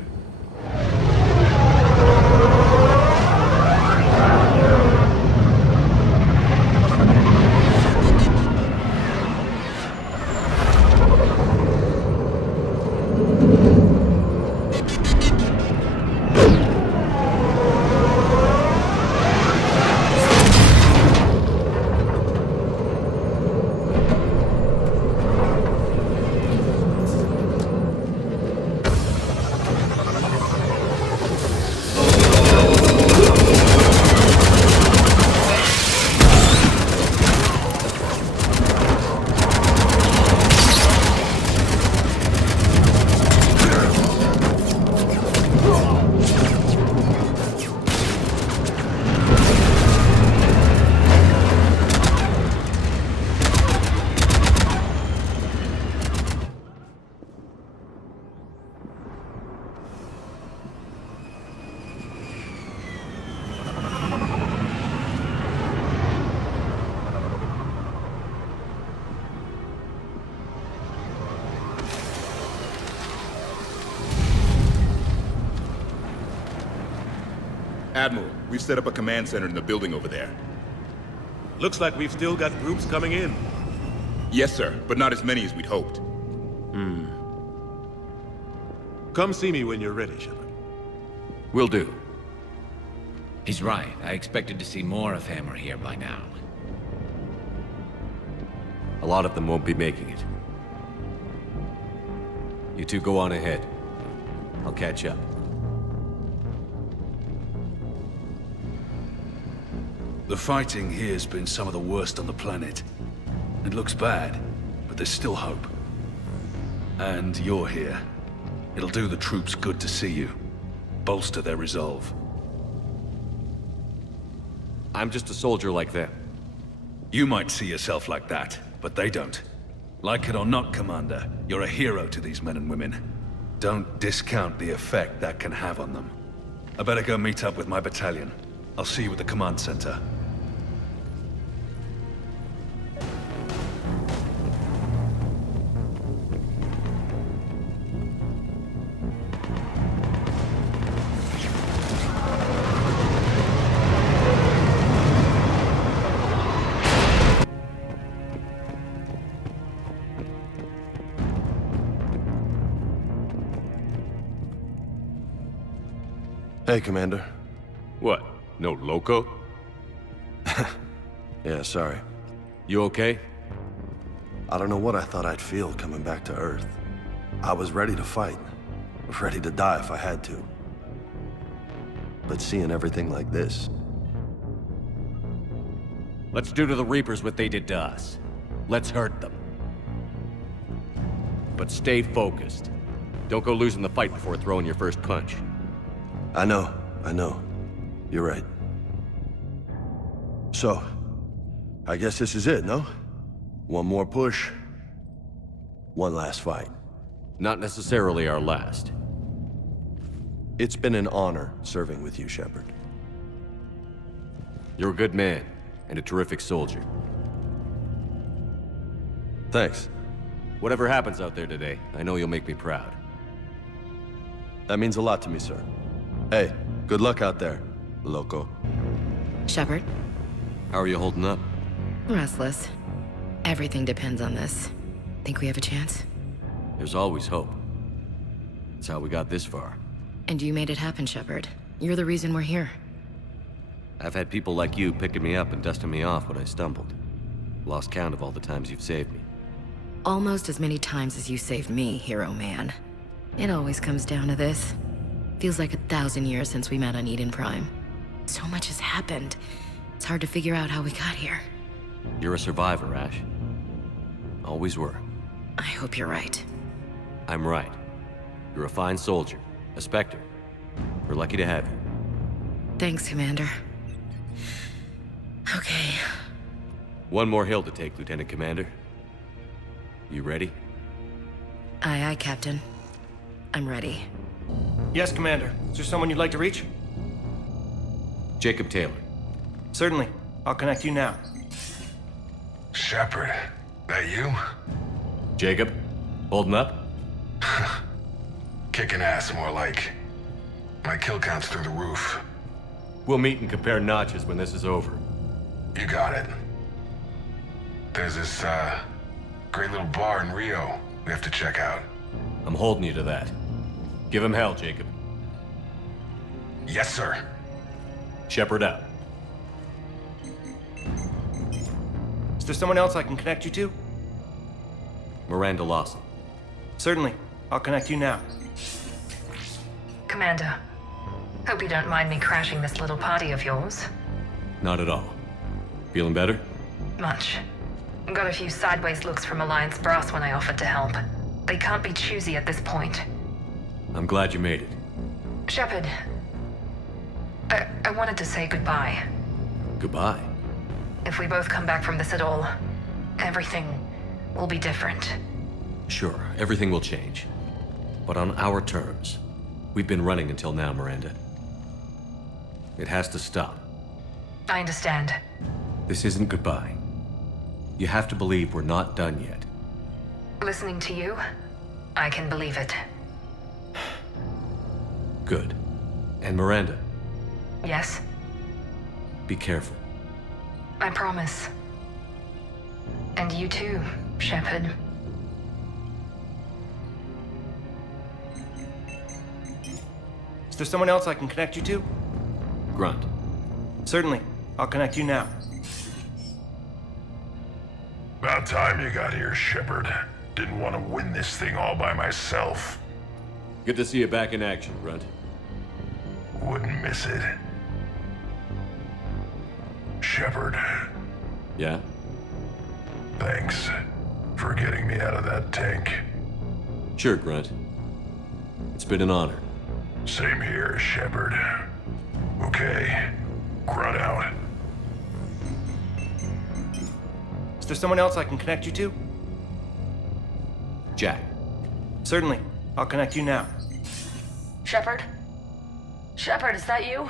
Admiral, we've set up a command center in the building over there. Looks like we've still got groups coming in. Yes, sir, but not as many as we'd hoped. Come see me when you're ready, Shepard. Will do. He's right. I expected to see more of Hammer here by now. A lot of them won't be making it. You two go on ahead. I'll catch up. The fighting here's been some of the worst on the planet. It looks bad, but there's still hope. And you're here. It'll do the troops good to see you. Bolster their resolve. I'm just a soldier like them. You might see yourself like that, but they don't. Like it or not, Commander, you're a hero to these men and women. Don't discount the effect that can have on them. I better go meet up with my battalion. I'll see you at the command center. Hey, Commander. What? No loco? Yeah, sorry. You okay? I don't know what I thought I'd feel coming back to Earth. I was ready to fight. Ready to die if I had to. But seeing everything like this... Let's do to the Reapers what they did to us. Let's hurt them. But stay focused. Don't go losing the fight before throwing your first punch. I know. You're right. So, I guess this is it, no? One more push. One last fight. Not necessarily our last. It's been an honor serving with you, Shepard. You're a good man, and a terrific soldier. Thanks. Whatever happens out there today, I know you'll make me proud. That means a lot to me, sir. Hey, good luck out there, loco. Shepard? How are you holding up? Restless. Everything depends on this. Think we have a chance? There's always hope. That's how we got this far. And you made it happen, Shepard. You're the reason we're here. I've had people like you picking me up and dusting me off when I stumbled. Lost count of all the times you've saved me. Almost as many times as you saved me, hero man. It always comes down to this. Feels like 1,000 years since we met on Eden Prime. So much has happened. It's hard to figure out how we got here. You're a survivor, Ash. Always were. I hope you're right. I'm right. You're a fine soldier. A Spectre. We're lucky to have you. Thanks, Commander. Okay. One more hill to take, Lieutenant Commander. You ready? Aye, aye, Captain. I'm ready. Yes, Commander. Is there someone you'd like to reach? Jacob Taylor. Certainly. I'll connect you now. Shepard, that you? Jacob, holding up? Kicking ass, more like. My kill count's through the roof. We'll meet and compare notches when this is over. You got it. There's this, great little bar in Rio we have to check out. I'm holding you to that. Give him hell, Jacob. Yes, sir. Shepard out. Is there someone else I can connect you to? Miranda Lawson. Certainly. I'll connect you now. Commander, hope you don't mind me crashing this little party of yours. Not at all. Feeling better? Much. Got a few sideways looks from Alliance brass when I offered to help. They can't be choosy at this point. I'm glad you made it. Shepard, I wanted to say goodbye. Goodbye. If we both come back from this at all, everything will be different. Sure, everything will change. But on our terms. We've been running until now, Miranda. It has to stop. I understand. This isn't goodbye. You have to believe we're not done yet. Listening to you, I can believe it. Good. And Miranda, Yes? Be careful. I promise. And you too, Shepard. Is there someone else I can connect you to? Grunt. Certainly. I'll connect you now. About time you got here, Shepard. Didn't want to win this thing all by myself. Good to see you back in action, Grunt. Wouldn't miss it. Shepard. Yeah? Thanks for getting me out of that tank. Sure, Grunt. It's been an honor. Same here, Shepard. Okay. Grunt out. Is there someone else I can connect you to? Jack. Certainly. I'll connect you now. Shepard? Shepard, is that you?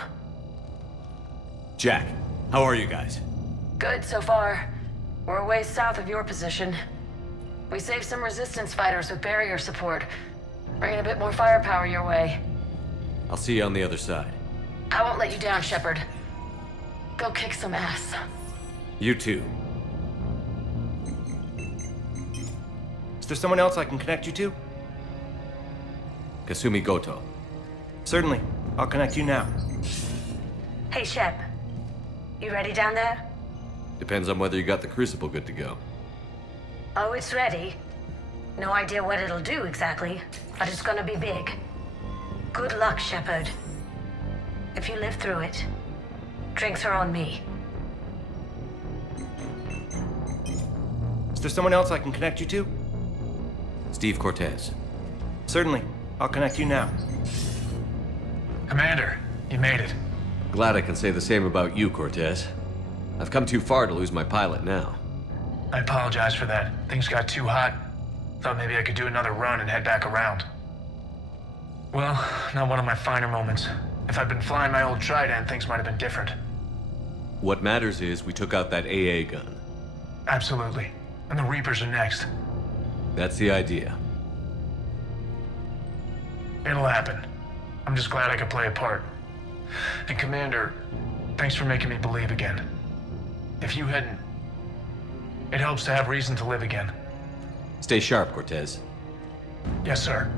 Jack, how are you guys? Good so far. We're a ways south of your position. We saved some resistance fighters with barrier support. Bringing a bit more firepower your way. I'll see you on the other side. I won't let you down, Shepard. Go kick some ass. You too. Is there someone else I can connect you to? Kasumi Goto. Certainly. I'll connect you now. Hey, Shep. You ready down there? Depends on whether you got the Crucible good to go. Oh, it's ready. No idea what it'll do exactly, but it's gonna be big. Good luck, Shepard. If you live through it, drinks are on me. Is there someone else I can connect you to? Steve Cortez. Certainly. I'll connect you now. Commander, you made it. Glad I can say the same about you, Cortez. I've come too far to lose my pilot now. I apologize for that. Things got too hot. Thought maybe I could do another run and head back around. Well, not one of my finer moments. If I'd been flying my old Trident, things might have been different. What matters is we took out that AA gun. Absolutely. And the Reapers are next. That's the idea. It'll happen. I'm just glad I could play a part. And Commander, thanks for making me believe again. If you hadn't... It helps to have reason to live again. Stay sharp, Cortez. Yes, sir.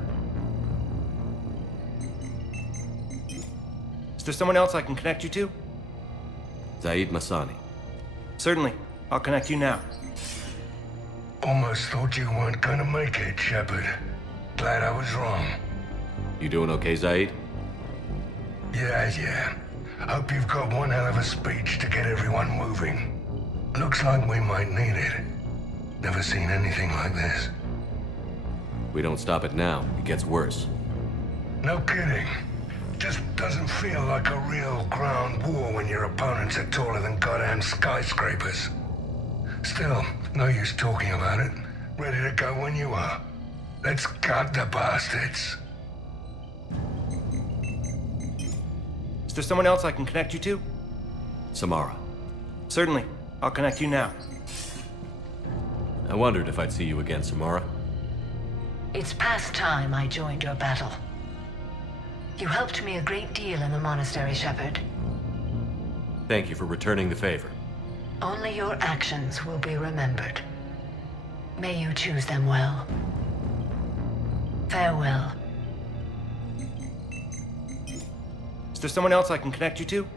Is there someone else I can connect you to? Zaid Masani. Certainly. I'll connect you now. Almost thought you weren't gonna make it, Shepard. Glad I was wrong. You doing okay, Zaid? Yeah. Hope you've got one hell of a speech to get everyone moving. Looks like we might need it. Never seen anything like this. We don't stop it now, it gets worse. No kidding. Just doesn't feel like a real ground war when your opponents are taller than goddamn skyscrapers. Still, no use talking about it. Ready to go when you are. Let's gut the bastards. Is there someone else I can connect you to? Samara. Certainly. I'll connect you now. I wondered if I'd see you again, Samara. It's past time I joined your battle. You helped me a great deal in the monastery, Shepard. Thank you for returning the favor. Only your actions will be remembered. May you choose them well. Farewell. Is there someone else I can connect you to?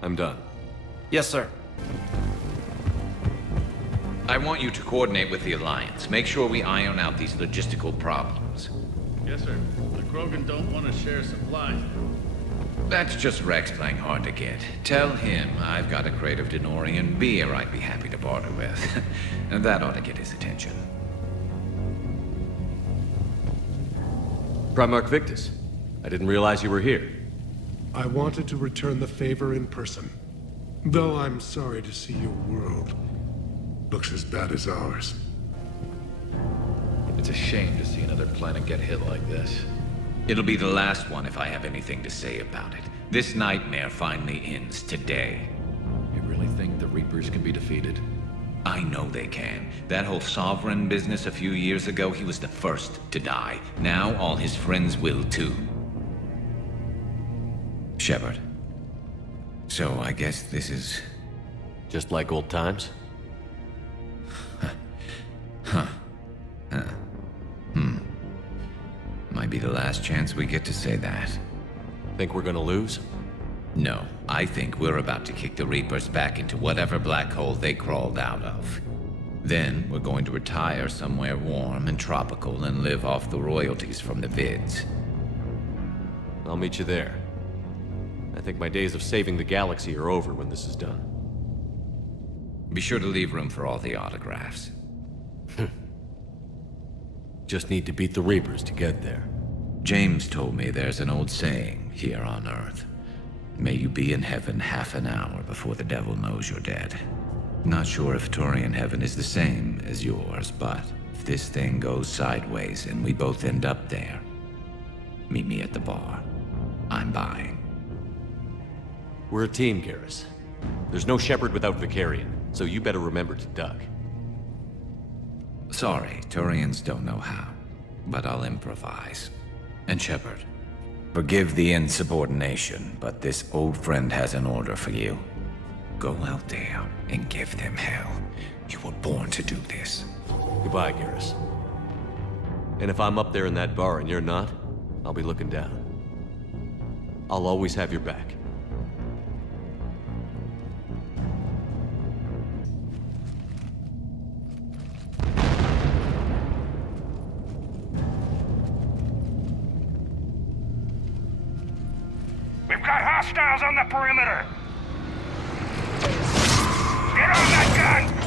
I'm done. Yes, sir. I want you to coordinate with the Alliance. Make sure we iron out these logistical problems. Yes, sir. The Krogan don't want to share supplies. That's just Rex playing hard to get. Tell him I've got a crate of Denorian beer I'd be happy to barter with. And that ought to get his attention. Primarch Victus, I didn't realize you were here. I wanted to return the favor in person. Though I'm sorry to see your world looks as bad as ours. It's a shame to see another planet get hit like this. It'll be the last one if I have anything to say about it. This nightmare finally ends today. You really think the Reapers can be defeated? I know they can. That whole Sovereign business a few years ago, he was the first to die. Now all his friends will too. Shepard, So I guess this is... just like old times? Might be the last chance we get to say that. Think we're gonna lose? No, I think we're about to kick the Reapers back into whatever black hole they crawled out of. Then we're going to retire somewhere warm and tropical and live off the royalties from the vids. I'll meet you there. I think my days of saving the galaxy are over when this is done. Be sure to leave room for all the autographs. Just need to beat the Reapers to get there. James told me there's an old saying here on Earth. May you be in heaven half an hour before the devil knows you're dead. Not sure if Turian heaven is the same as yours, but if this thing goes sideways and we both end up there, meet me at the bar. I'm buying. We're a team, Garrus. There's no Shepard without Vicarian, so you better remember to duck. Sorry, Turians don't know how, but I'll improvise. And Shepard, forgive the insubordination, but this old friend has an order for you. Go out there and give them hell. You were born to do this. Goodbye, Garrus. And if I'm up there in that bar and you're not, I'll be looking down. I'll always have your back. We've got hostiles on the perimeter! Get on that gun!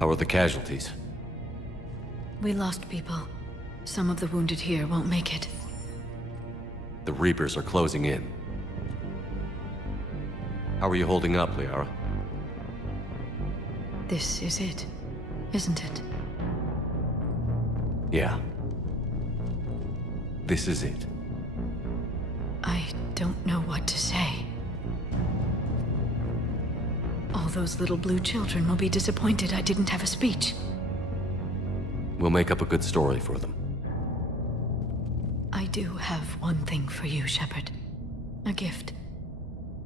How are the casualties? We lost people. Some of the wounded here won't make it. The Reapers are closing in. How are you holding up, Liara? This is it, isn't it? Yeah. This is it. I don't know what to say. All those little blue children will be disappointed I didn't have a speech. We'll make up a good story for them. I do have one thing for you, Shepard. A gift.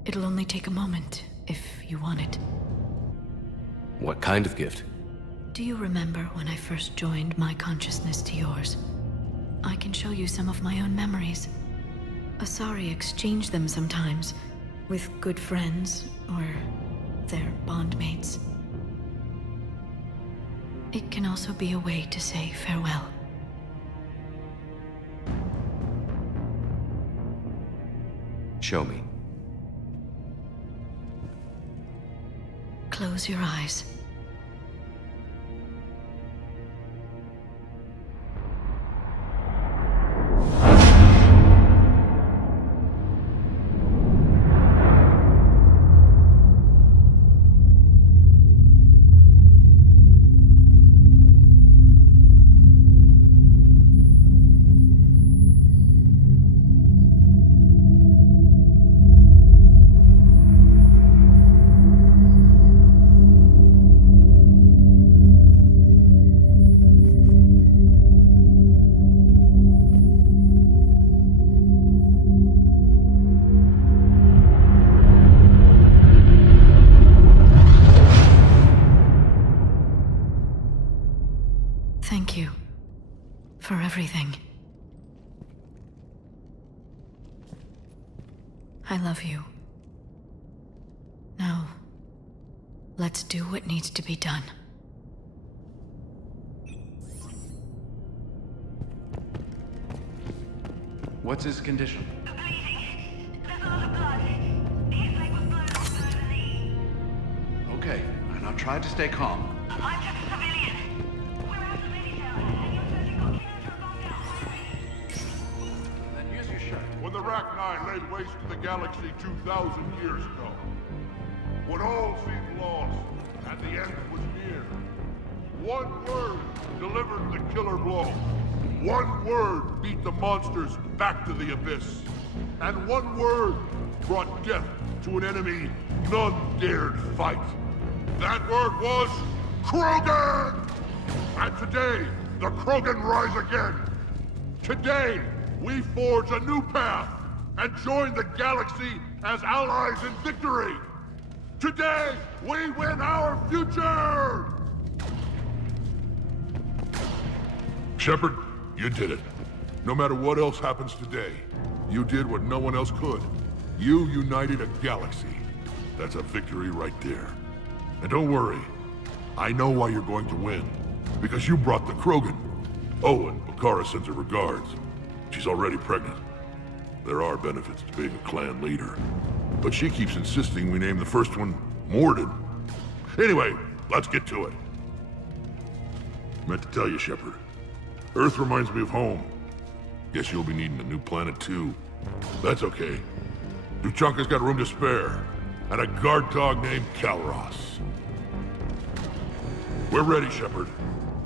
It'll only take a moment, if you want it. What kind of gift? Do you remember when I first joined my consciousness to yours? I can show you some of my own memories. Asari exchange them sometimes, with good friends, or their bondmates. It can also be a way to say farewell. Show me. Close your eyes. Thank you for everything. I love you. Now, let's do what needs to be done. What's his condition? Okay, and I'll try to stay calm. Then use your shot. When the Rachni laid waste to the galaxy 2,000 years ago, when all seemed lost and the end was near, one word delivered the killer blow. One word beat the monsters back to the abyss. And one word brought death to an enemy none dared fight. That word was Krogan! And today, the Krogan rise again. Today, we forge a new path and join the galaxy as allies in victory. Today, we win our future! Shepard, you did it. No matter what else happens today, you did what no one else could. You united a galaxy. That's a victory right there. And don't worry, I know why you're going to win. Because you brought the Krogan. Oh, and Bakara sends her regards. She's already pregnant. There are benefits to being a clan leader. But she keeps insisting we name the first one Mordin. Anyway, let's get to it. Meant to tell you, Shepard. Earth reminds me of home. Guess you'll be needing a new planet too. That's okay. Tuchanka's got room to spare. And a guard dog named Kalros. We're ready, Shepard.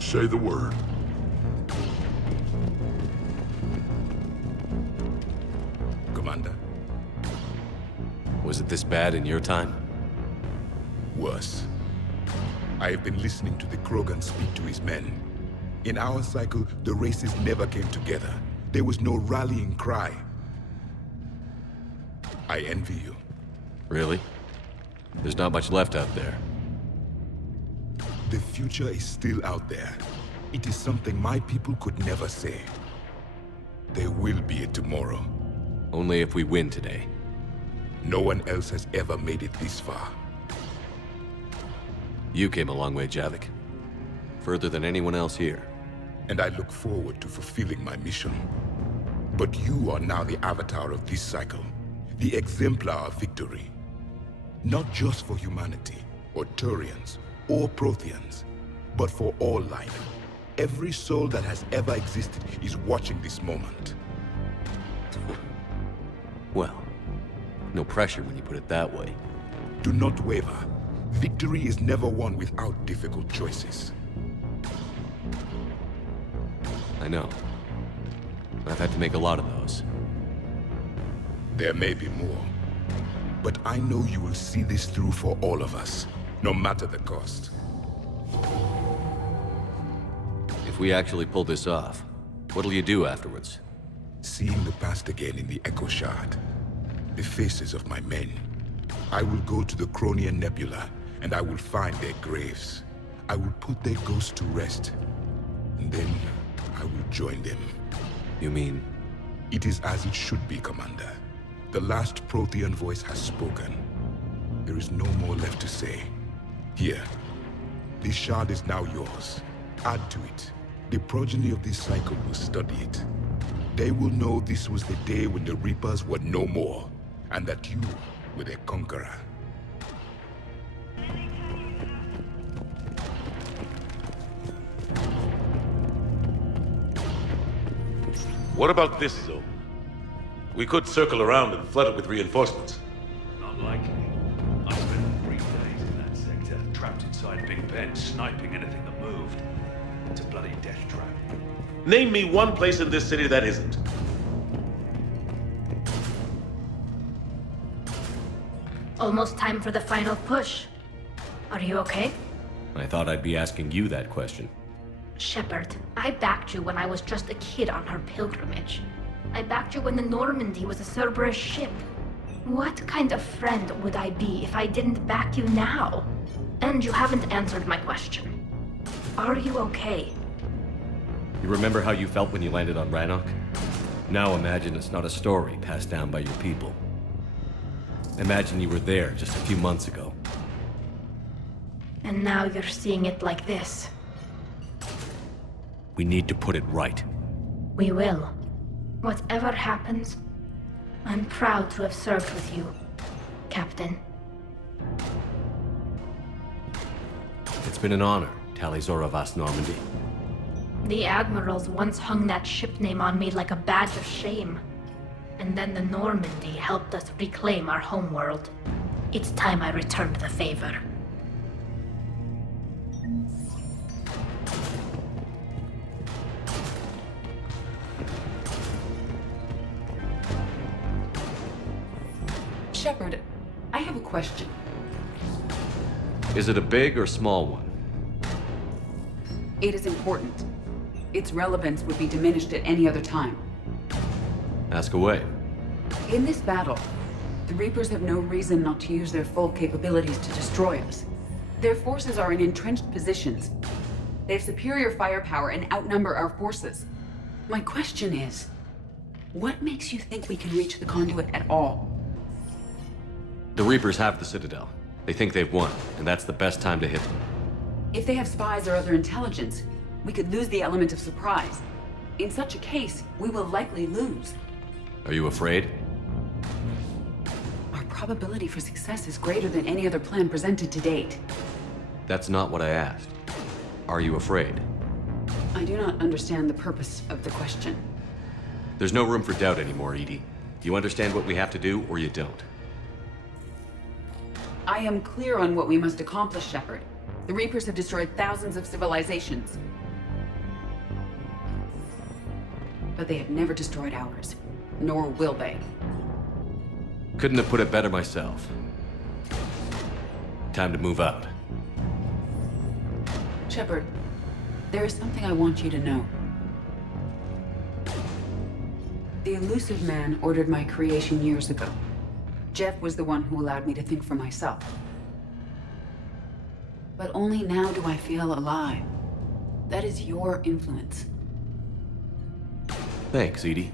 Say the word. Commander. Was it this bad in your time? Worse. I have been listening to the Krogan speak to his men. In our cycle, the races never came together. There was no rallying cry. I envy you. Really? There's not much left out there. The future is still out there. It is something my people could never say. There will be a tomorrow. Only if we win today. No one else has ever made it this far. You came a long way, Javik. Further than anyone else here. And I look forward to fulfilling my mission. But you are now the avatar of this cycle. The exemplar of victory. Not just for humanity, or Turians, or Protheans, but for all life. Every soul that has ever existed is watching this moment. Well, no pressure when you put it that way. Do not waver. Victory is never won without difficult choices. I know. I've had to make a lot of those. There may be more. But I know you will see this through for all of us, no matter the cost. If we actually pull this off, what'll you do afterwards? Seeing the past again in the Echo Shard. The faces of my men. I will go to the Cronian Nebula, and I will find their graves. I will put their ghosts to rest. And then, I will join them. You mean? It is as it should be, Commander. The last Prothean voice has spoken. There is no more left to say. Here. This shard is now yours. Add to it. The progeny of this cycle will study it. They will know this was the day when the Reapers were no more, and that you were their conqueror. What about this zone? We could circle around and flood it with reinforcements. Not likely. I spent 3 days in that sector, trapped inside Big Ben, sniping anything that moved. It's a bloody death trap. Name me one place in this city that isn't. Almost time for the final push. Are you okay? I thought I'd be asking you that question. Shepard, I backed you when I was just a kid on her pilgrimage. I backed you when the Normandy was a Cerberus ship. What kind of friend would I be if I didn't back you now? And you haven't answered my question. Are you okay? You remember how you felt when you landed on Rannoch? Now imagine it's not a story passed down by your people. Imagine you were there just a few months ago. And now you're seeing it like this. We need to put it right. We will. Whatever happens, I'm proud to have served with you, Captain. It's been an honor, Talizora Vas Normandy. The Admirals once hung that ship name on me like a badge of shame. And then the Normandy helped us reclaim our homeworld. It's time I returned the favor. Shepard, I have a question. Is it a big or small one? It is important. Its relevance would be diminished at any other time. Ask away. In this battle, the Reapers have no reason not to use their full capabilities to destroy us. Their forces are in entrenched positions. They have superior firepower and outnumber our forces. My question is, what makes you think we can reach the conduit at all? The Reapers have the Citadel. They think they've won, and that's the best time to hit them. If they have spies or other intelligence, we could lose the element of surprise. In such a case, we will likely lose. Are you afraid? Our probability for success is greater than any other plan presented to date. That's not what I asked. Are you afraid? I do not understand the purpose of the question. There's no room for doubt anymore, Edie. You understand what we have to do, or you don't. I am clear on what we must accomplish, Shepard. The Reapers have destroyed thousands of civilizations. But they have never destroyed ours. Nor will they. Couldn't have put it better myself. Time to move out. Shepard, there is something I want you to know. The Elusive Man ordered my creation years ago. Jeff was the one who allowed me to think for myself. But only now do I feel alive. That is your influence. Thanks, Edie.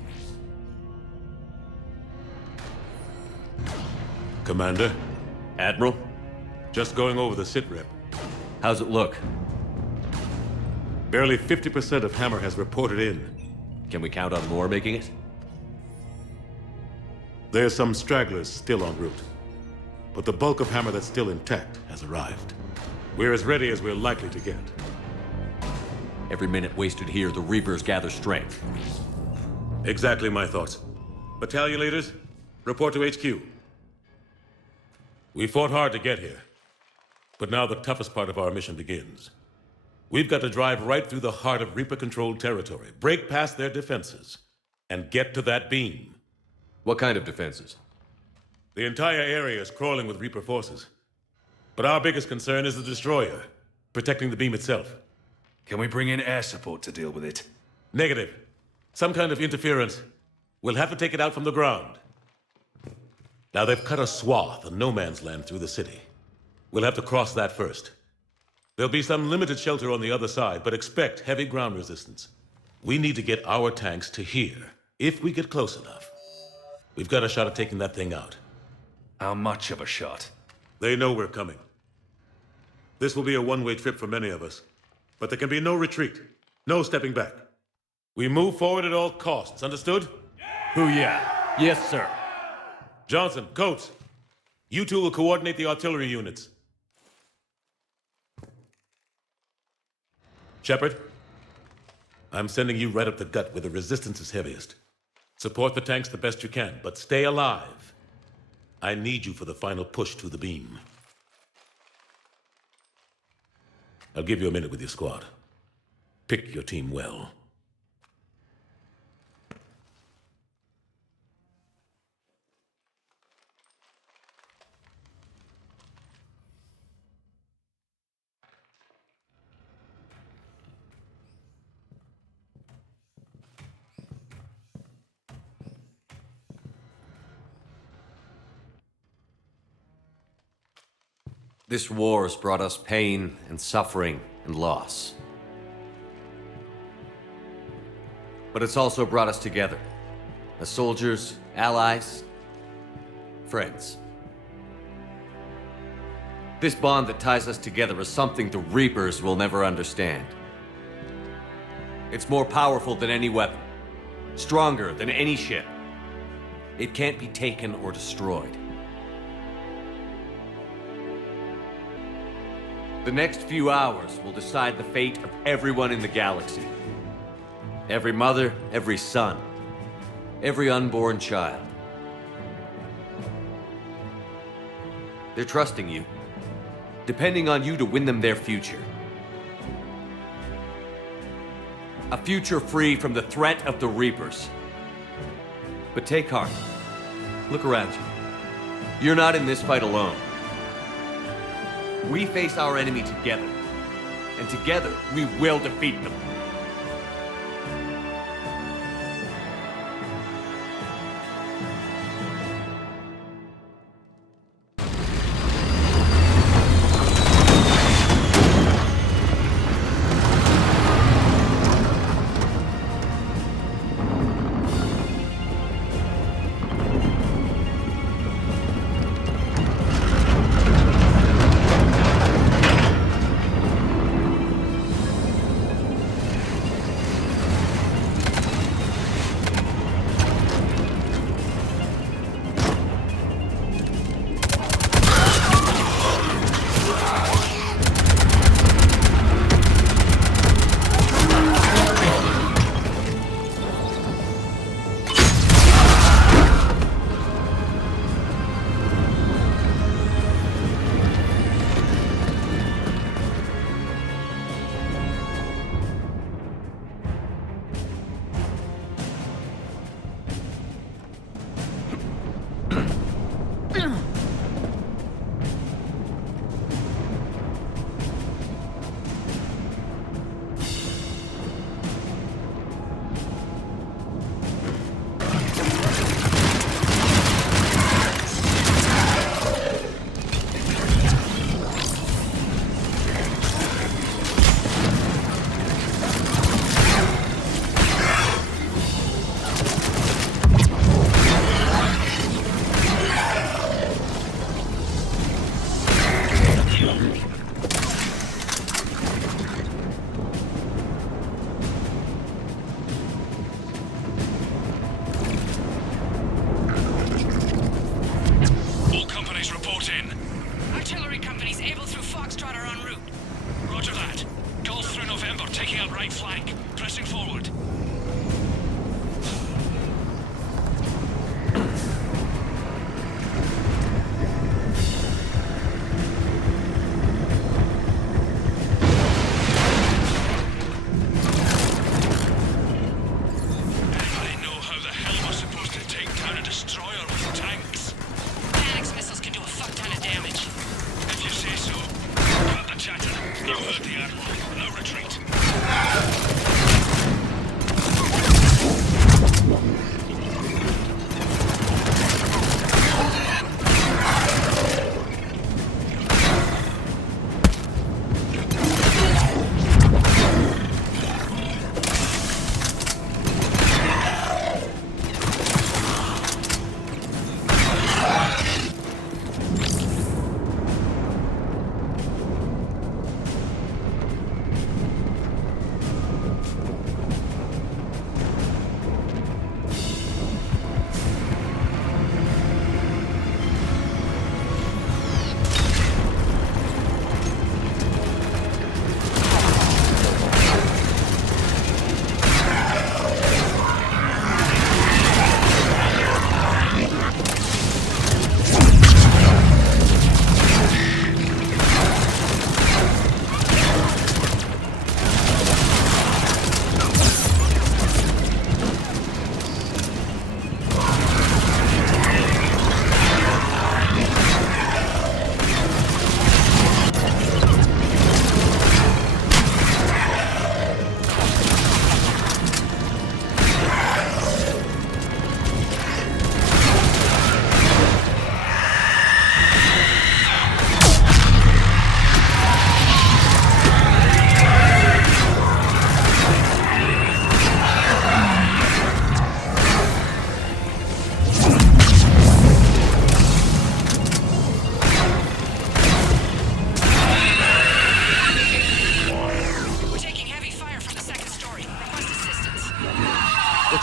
Commander? Admiral? Just going over the sitrep. How's it look? Barely 50% of Hammer has reported in. Can we count on more making it? There's some stragglers still en route. But the bulk of Hammer that's still intact has arrived. We're as ready as we're likely to get. Every minute wasted here, the Reapers gather strength. Exactly my thoughts. Battalion leaders, report to HQ. We fought hard to get here. But now the toughest part of our mission begins. We've got to drive right through the heart of Reaper-controlled territory, break past their defenses, and get to that beam. What kind of defenses? The entire area is crawling with Reaper forces. But our biggest concern is the destroyer, protecting the beam itself. Can we bring in air support to deal with it? Negative. Some kind of interference. We'll have to take it out from the ground. Now they've cut a swath of no man's land through the city. We'll have to cross that first. There'll be some limited shelter on the other side, but expect heavy ground resistance. We need to get our tanks to here, if we get close enough. We've got a shot at taking that thing out. How much of a shot? They know we're coming. This will be a one-way trip for many of us. But there can be no retreat. No stepping back. We move forward at all costs, understood? Hoo-yeah. Yes, sir. Johnson, Coates, you two will coordinate the artillery units. Shepard, I'm sending you right up the gut where the resistance is heaviest. Support the tanks the best you can, but stay alive. I need you for the final push to the beam. I'll give you a minute with your squad. Pick your team well. This war has brought us pain and suffering and loss. But it's also brought us together. As soldiers, allies, friends. This bond that ties us together is something the Reapers will never understand. It's more powerful than any weapon. Stronger than any ship. It can't be taken or destroyed. The next few hours will decide the fate of everyone in the galaxy. Every mother, every son, every unborn child. They're trusting you, depending on you to win them their future. A future free from the threat of the Reapers. But take heart. Look around you. You're not in this fight alone. We face our enemy together, and together we will defeat them.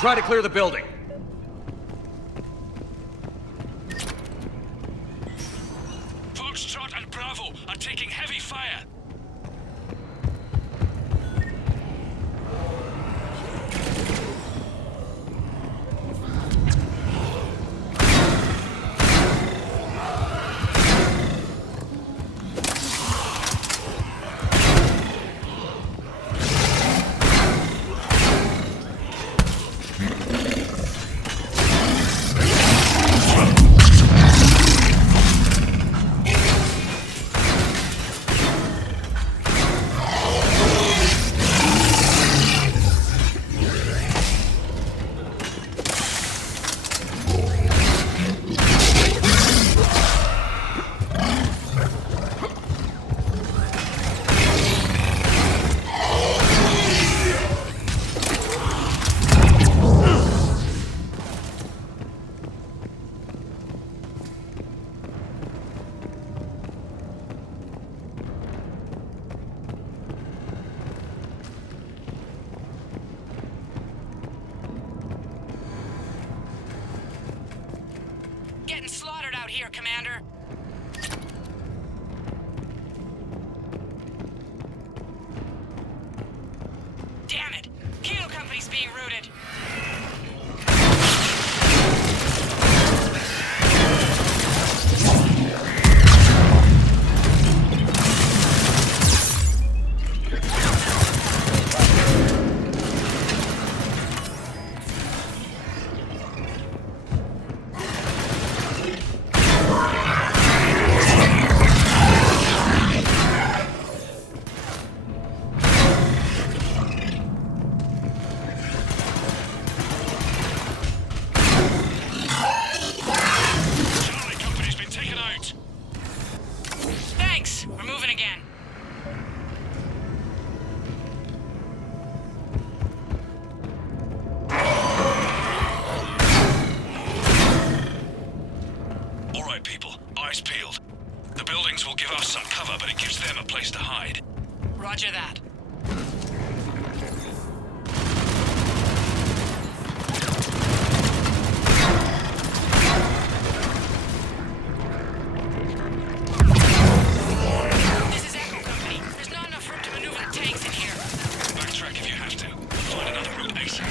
try to clear the building. Foxtrot and Bravo are taking heavy fire. Getting slaughtered out here, Commander. Damn it! Kilo Company's being routed. Roger that. This is Echo Company. There's not enough room to maneuver the tanks in here. Backtrack if you have to. Find another route ASAP.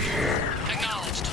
Acknowledged.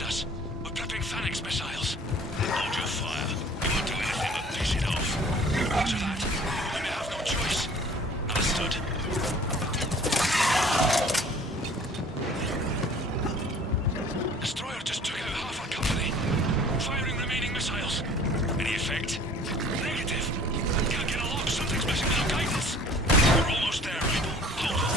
spotted us. We're prepping Phalanx missiles. Hold your fire. We won't do anything but piss it off. Roger that. We may have no choice. Understood. Destroyer just took out half our company. Firing remaining missiles. Any effect? Negative. Can't get along. Something's messing with our guidance. We're almost there, Rebel. Hold on.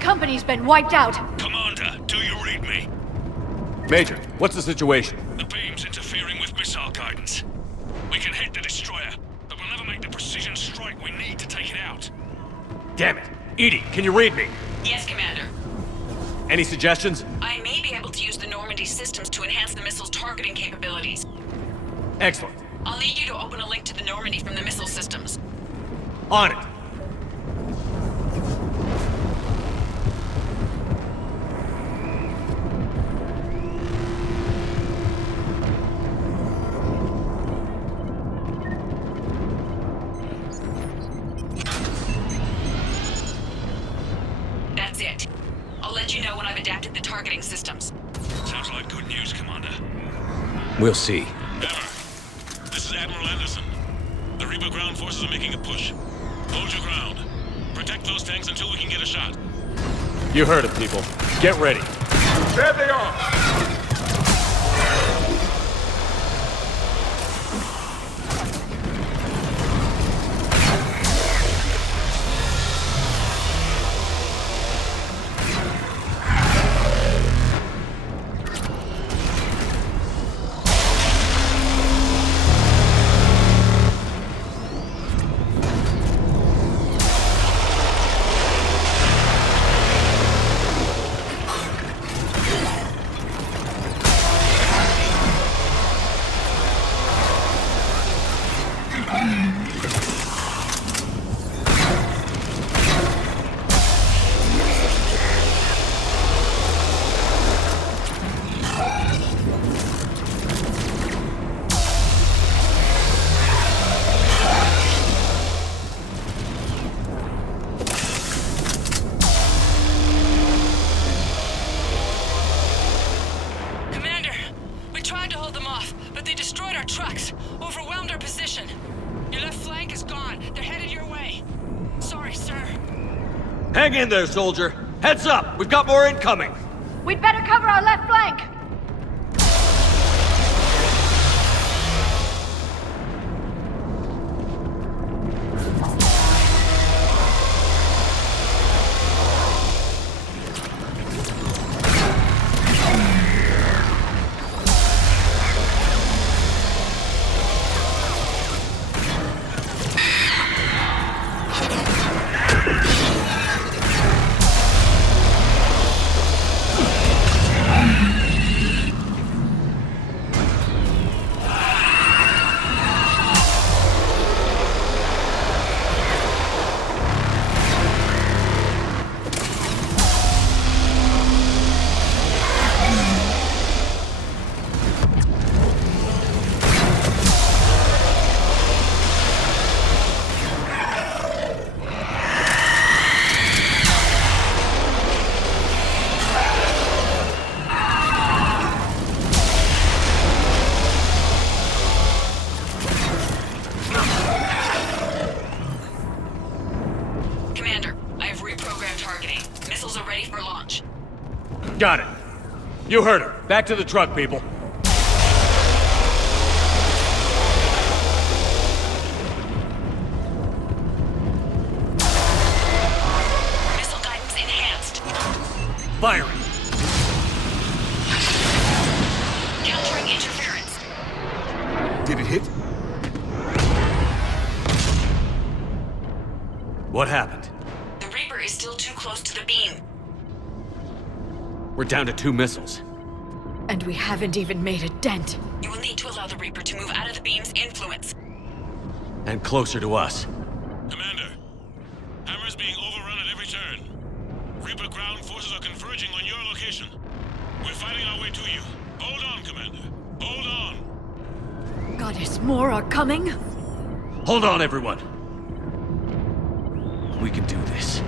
Company's been wiped out. Commander, do you read me? Major, what's the situation? The beam's interfering with missile guidance. We can hit the destroyer, but we'll never make the precision strike we need to take it out. Damn it. Edie, can you read me? Yes, Commander. Any suggestions? I may be able to use the Normandy systems to enhance the missile's targeting capabilities. Excellent. I'll need you to open a link to the Normandy from the missile systems. On it. That's it. I'll let you know when I've adapted the targeting systems. Sounds like good news, Commander. We'll see. Emma, this is Admiral Anderson. The Reaper ground forces are making a push. Hold your ground. Protect those tanks until we can get a shot. You heard it, people. Get ready. There they are! destroyed our trucks, overwhelmed our position. Your left flank is gone. They're headed your way. Sorry, sir. Hang in there, soldier. Heads up! We've got more incoming! We'd better cover our left flank! Got it. You heard her. Back to the truck, people. Missile guidance enhanced. Firing. Countering interference. Did it hit? What happened? The Reaper is still too close to the beam. We're down to 2 missiles. And we haven't even made a dent. You will need to allow the Reaper to move out of the beam's influence. And closer to us. Commander, Hammer's being overrun at every turn. Reaper ground forces are converging on your location. We're fighting our way to you. Hold on, Commander. Hold on. Goddess, more are coming? Hold on, everyone. We can do this.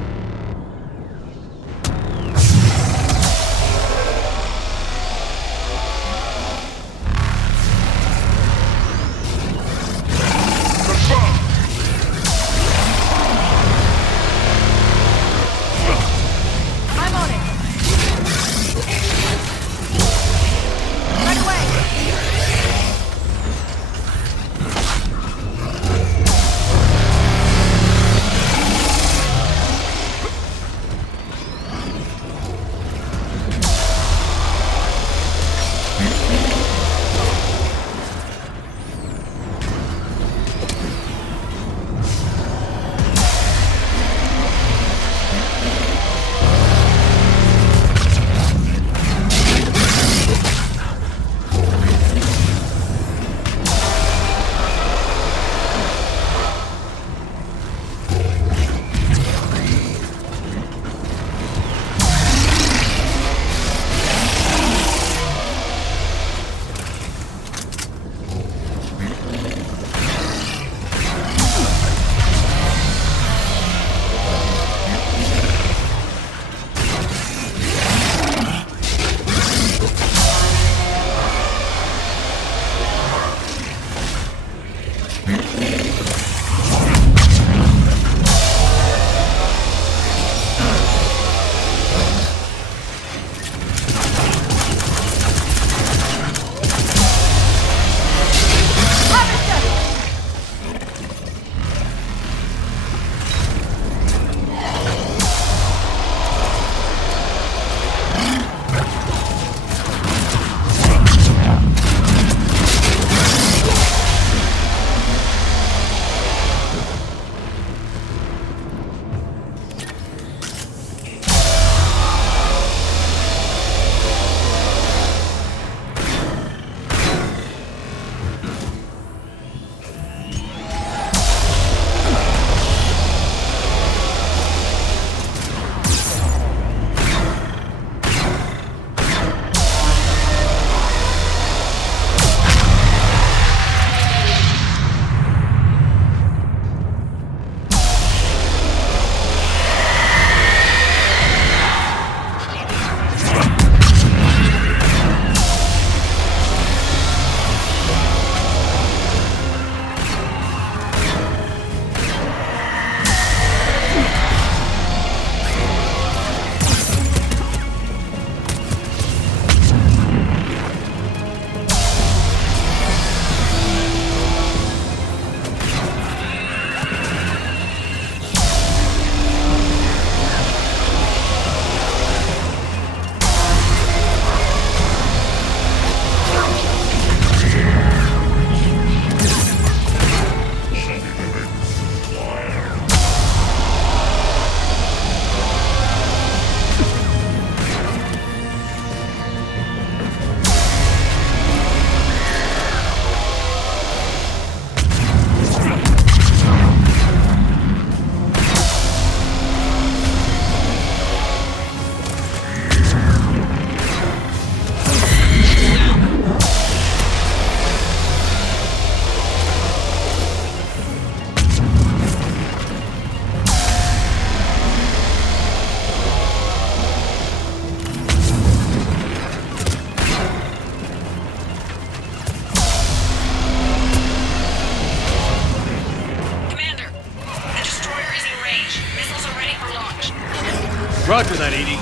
Roger that, Edie.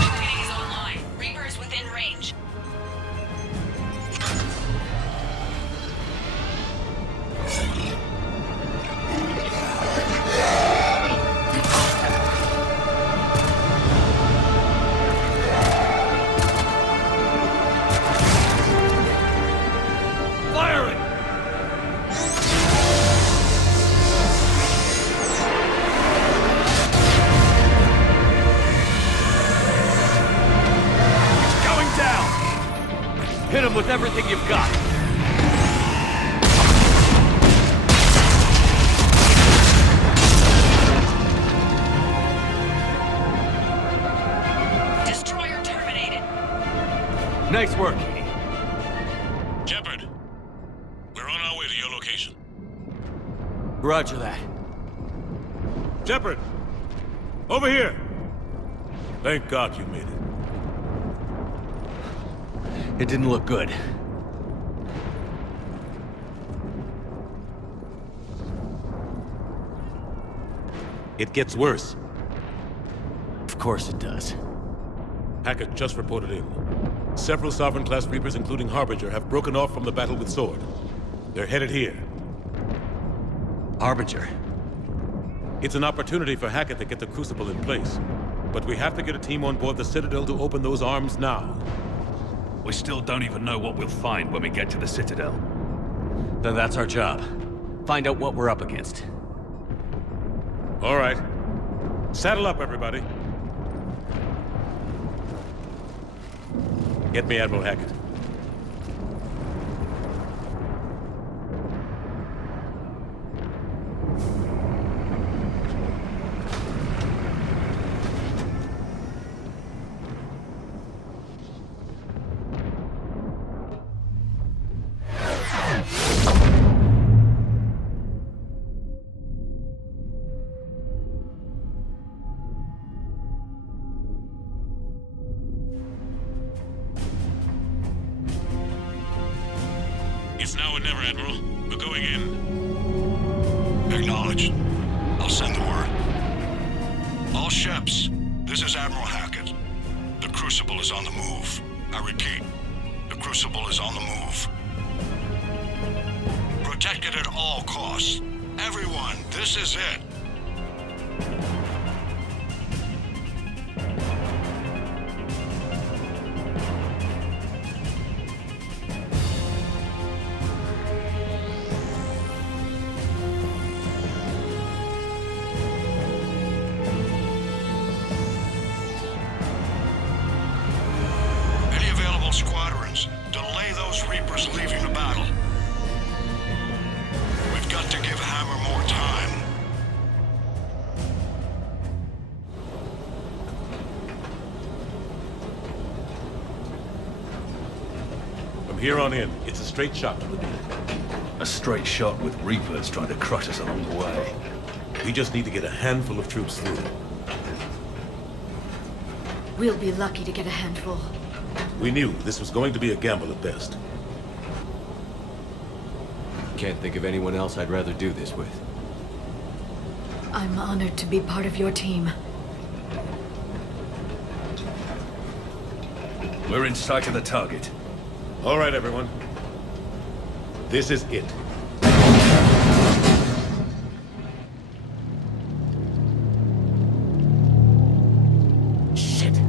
Targeting is online. Reaper is within range. Firing! Going down! Hit him with everything you've got. Destroyer terminated. Nice work, Edie. Shepard, we're on our way to your location. Roger that. Shepard, over here. Thank God you made it. It didn't look good. It gets worse. Of course it does. Hackett just reported in. Several Sovereign-class Reapers, including Harbinger, have broken off from the battle with Sword. They're headed here. Harbinger? It's an opportunity for Hackett to get the Crucible in place. But we have to get a team on board the Citadel to open those arms now. We still don't even know what we'll find when we get to the Citadel. Then that's our job. Find out what we're up against. All right. Saddle up, everybody. Get me Admiral Hackett. It's now or never, Admiral. We're going in. Acknowledged. I'll send the word. All Sheps, this is Admiral Hackett. The Crucible is on the move. I repeat, the Crucible is on the move. Protect it at all costs. Everyone, this is it. Any available squadrons, delay those Reapers leaving the battle. We've got to give Hammer more time. From here on in, it's a straight shot to the knee. A straight shot with Reapers trying to crush us along the way. We just need to get a handful of troops through. We'll be lucky to get a handful. We knew this was going to be a gamble at best. Can't think of anyone else I'd rather do this with. I'm honored to be part of your team. We're in sight of the target. All right, everyone. This is it. Shit.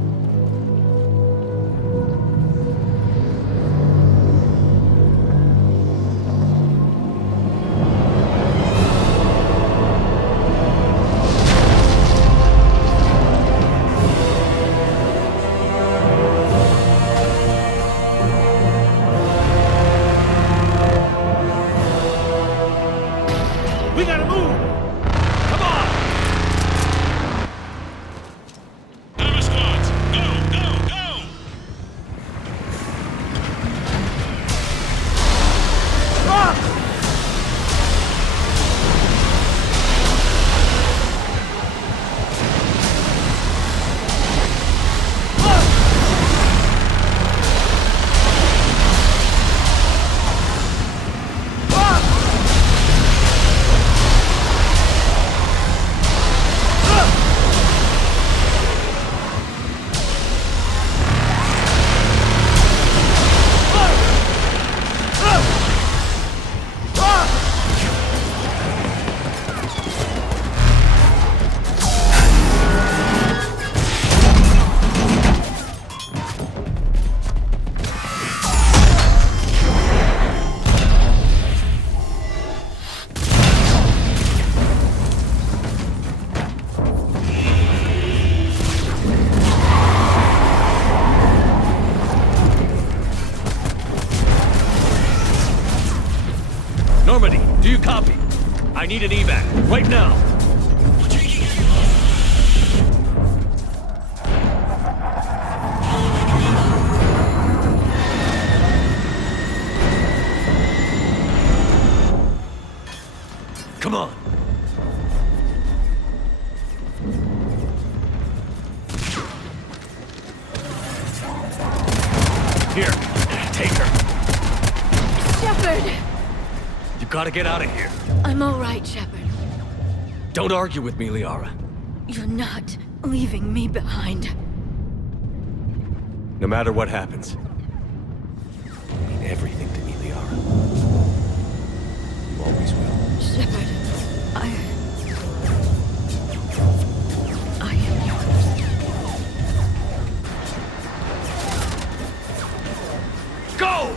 I need an evac, right now! Come on! Here, take her. Shepard! You gotta get out of here. I'm all right, Shepard. Don't argue with me, Liara. You're not leaving me behind. No matter what happens, you mean everything to me, Liara. You always will. Shepard, I am yours. Go!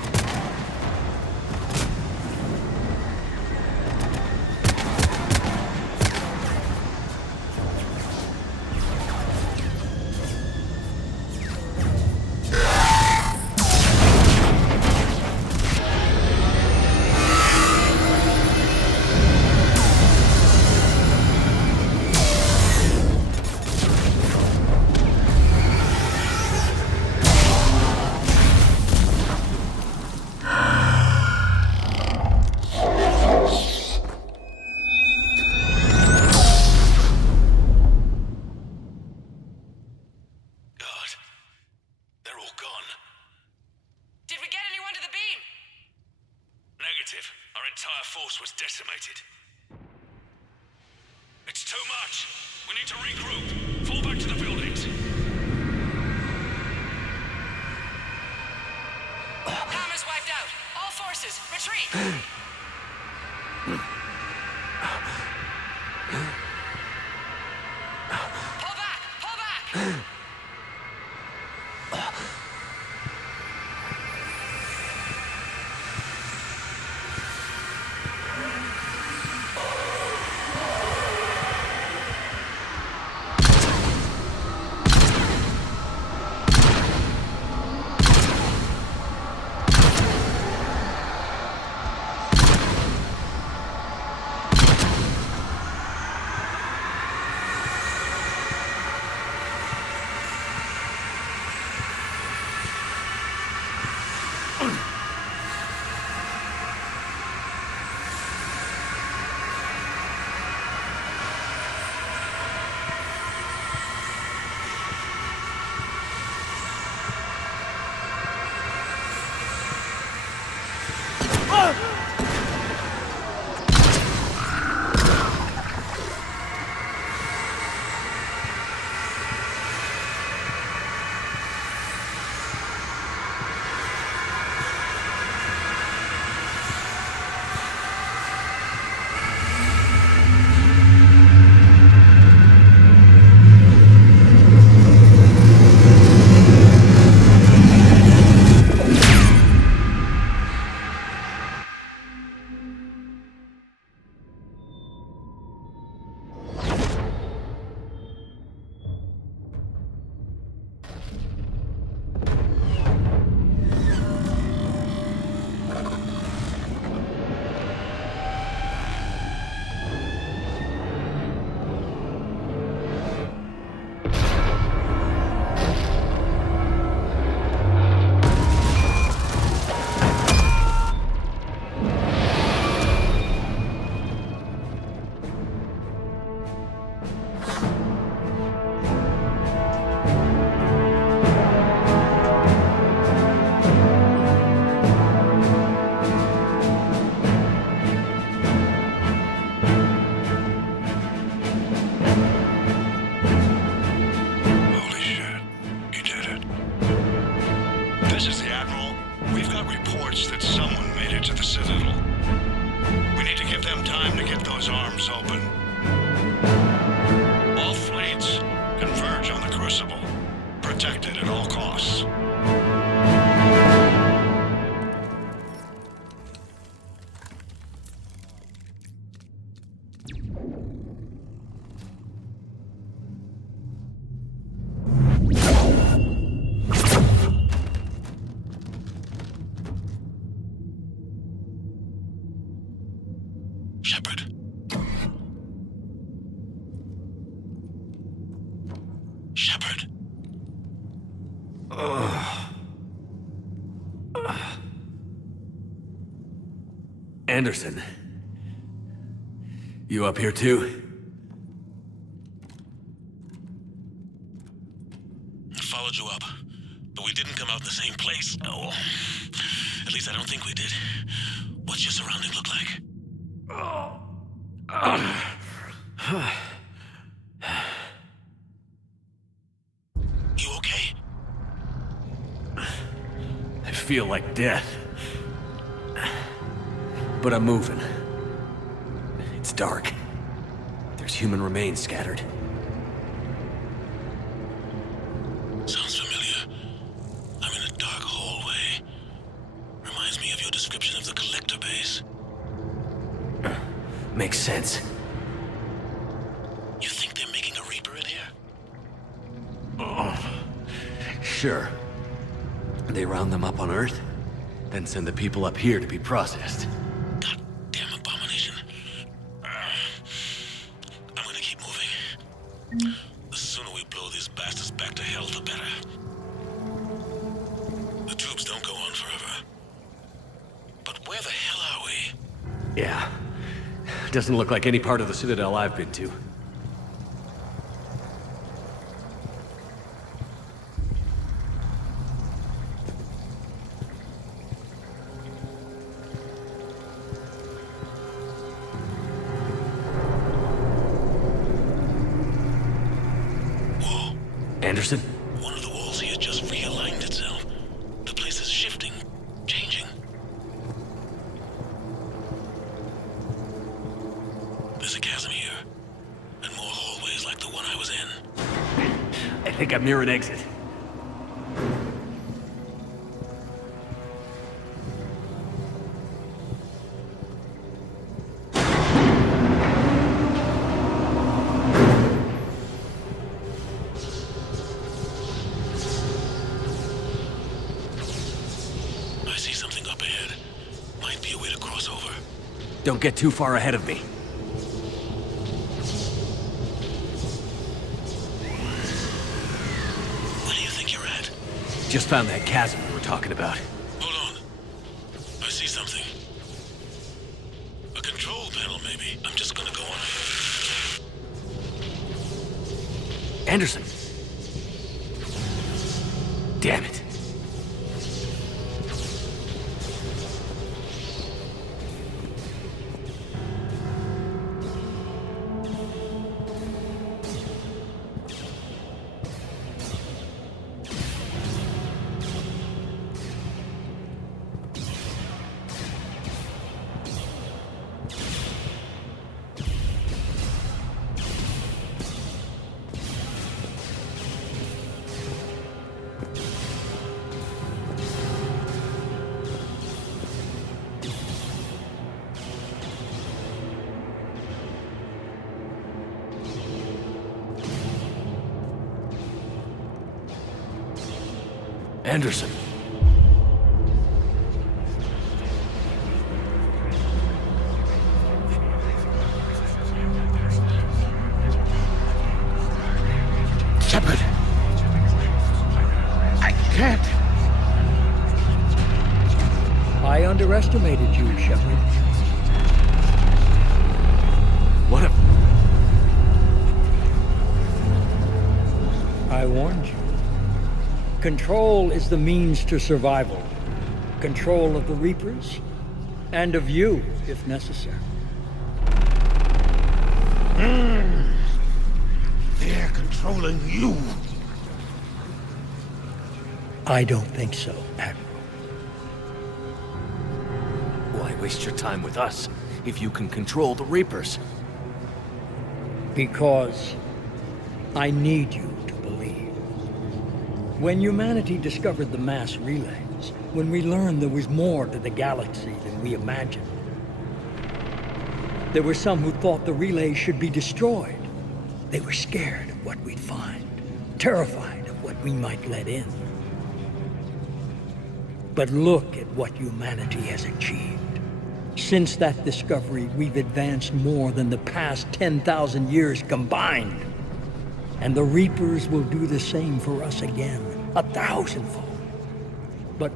Shepard, Shepard. Anderson. You up here too? I followed you up, but we didn't come out in the same place. Oh, at least I don't think we did. What's your surrounding look like? You okay? I feel like death. But I'm moving. It's dark. There's human remains scattered. Sounds familiar. I'm in a dark hallway. Reminds me of your description of the collector base. Makes sense. You think they're making a Reaper in here? Sure. They round them up on Earth, then send the people up here to be processed. Damn abomination. I'm gonna keep moving. The sooner we blow these bastards back to hell, the better. The tubes don't go on forever. But where the hell are we? Yeah. Doesn't look like any part of the Citadel I've been to. Anderson? One of the walls here just realigned itself. The place is shifting, changing. There's a chasm here, and more hallways like the one I was in. I think I'm near an exit. Don't get too far ahead of me. Where do you think you're at? Just found that chasm we were talking about. Hold on. I see something. A control panel, maybe. I'm just gonna go on ahead. Anderson. Damn it. Anderson. Shepard! I can't! I underestimated you, Shepard. What a... I warned you. Control is the means to survival. Control of the Reapers, and of you, if necessary. They're controlling you. I don't think so, Admiral. Why waste your time with us, if you can control the Reapers? Because I need you to believe. When humanity discovered the mass relays, when we learned there was more to the galaxy than we imagined, there were some who thought the relays should be destroyed. They were scared of what we'd find, terrified of what we might let in. But look at what humanity has achieved. Since that discovery, we've advanced more than the past 10,000 years combined. And the Reapers will do the same for us again, 1,000-fold. But...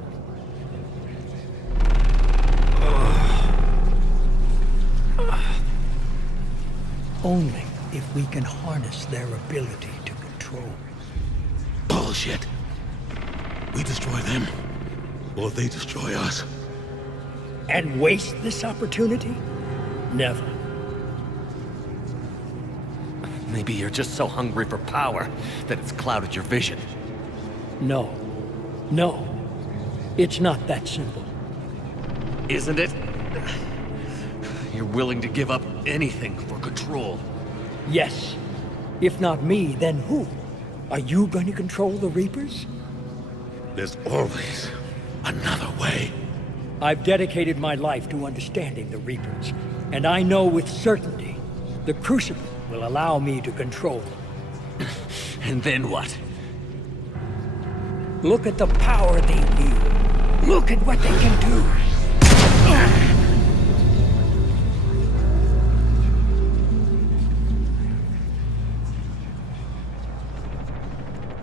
only if we can harness their ability to control. Bullshit. We destroy them, or they destroy us. And waste this opportunity? Never. Maybe you're just so hungry for power that it's clouded your vision. No. No. It's not that simple. Isn't it? You're willing to give up anything for control. Yes. If not me, then who? Are you going to control the Reapers? There's always another way. I've dedicated my life to understanding the Reapers, and I know with certainty the Crucible will allow me to control them. And then what? Look at the power they wield. Look at what they can do.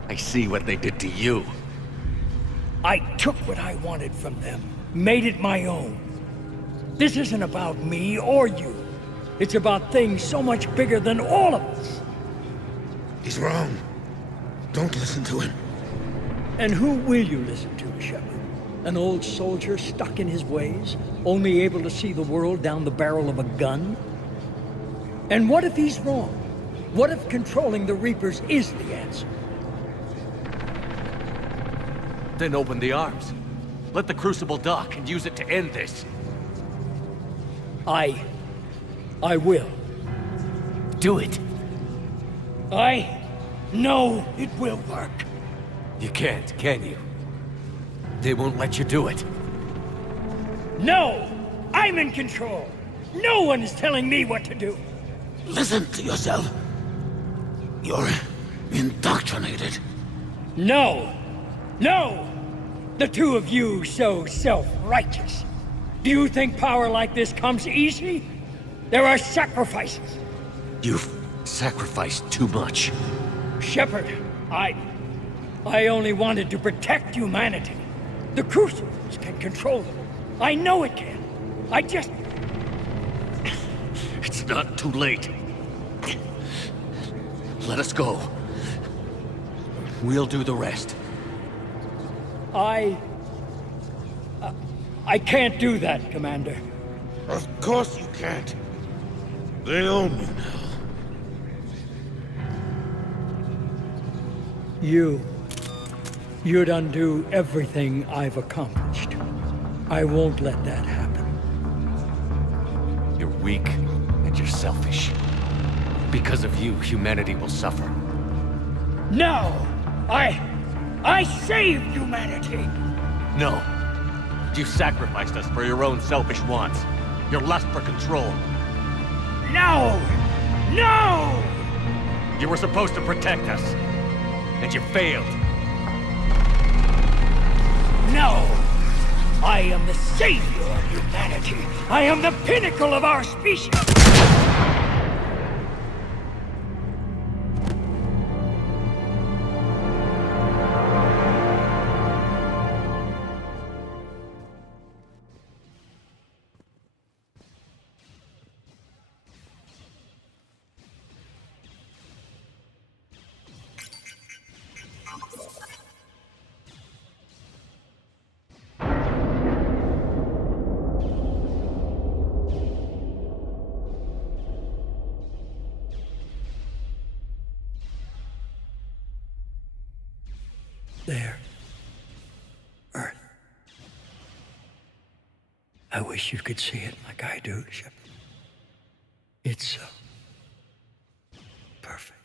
I see what they did to you. I took what I wanted from them, made it my own. This isn't about me or you. It's about things so much bigger than all of us. He's wrong. Don't listen to him. And who will you listen to, Shepard? An old soldier stuck in his ways, only able to see the world down the barrel of a gun? And what if he's wrong? What if controlling the Reapers is the answer? Then open the arms. Let the Crucible dock and use it to end this. I will. Do it. I know it will work. You can't, can you? They won't let you do it. No! I'm in control! No one is telling me what to do! Listen to yourself. You're indoctrinated. No! No! The two of you so self-righteous. Do you think power like this comes easy? There are sacrifices. You've sacrificed too much. Shepard, I only wanted to protect humanity. The Crucibles can control them. I know it can. I just... It's not too late. Let us go. We'll do the rest. I can't do that, Commander. Of course you can't. They own you now. You'd undo everything I've accomplished. I won't let that happen. You're weak and you're selfish. Because of you, humanity will suffer. No! I saved humanity! No. You sacrificed us for your own selfish wants. Your lust for control. No! No! You were supposed to protect us. And you failed. No! I am the savior of humanity. I am the pinnacle of our species. There. Earth. I wish you could see it like I do, Shepard. It's so perfect.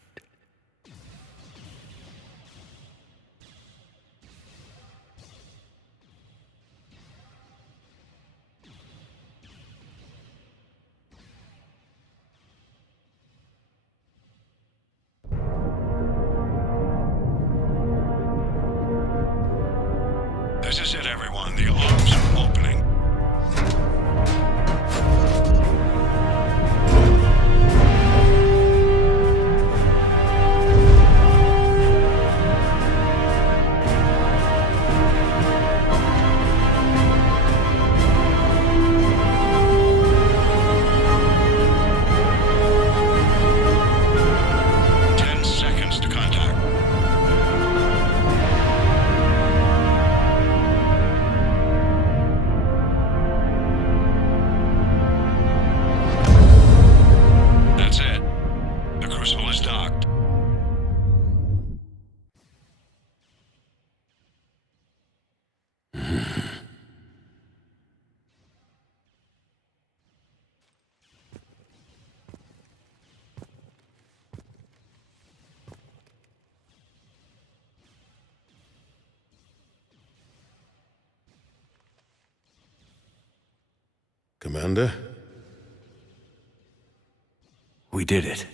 This is it, everyone. The arms are opening. Commander? We did it.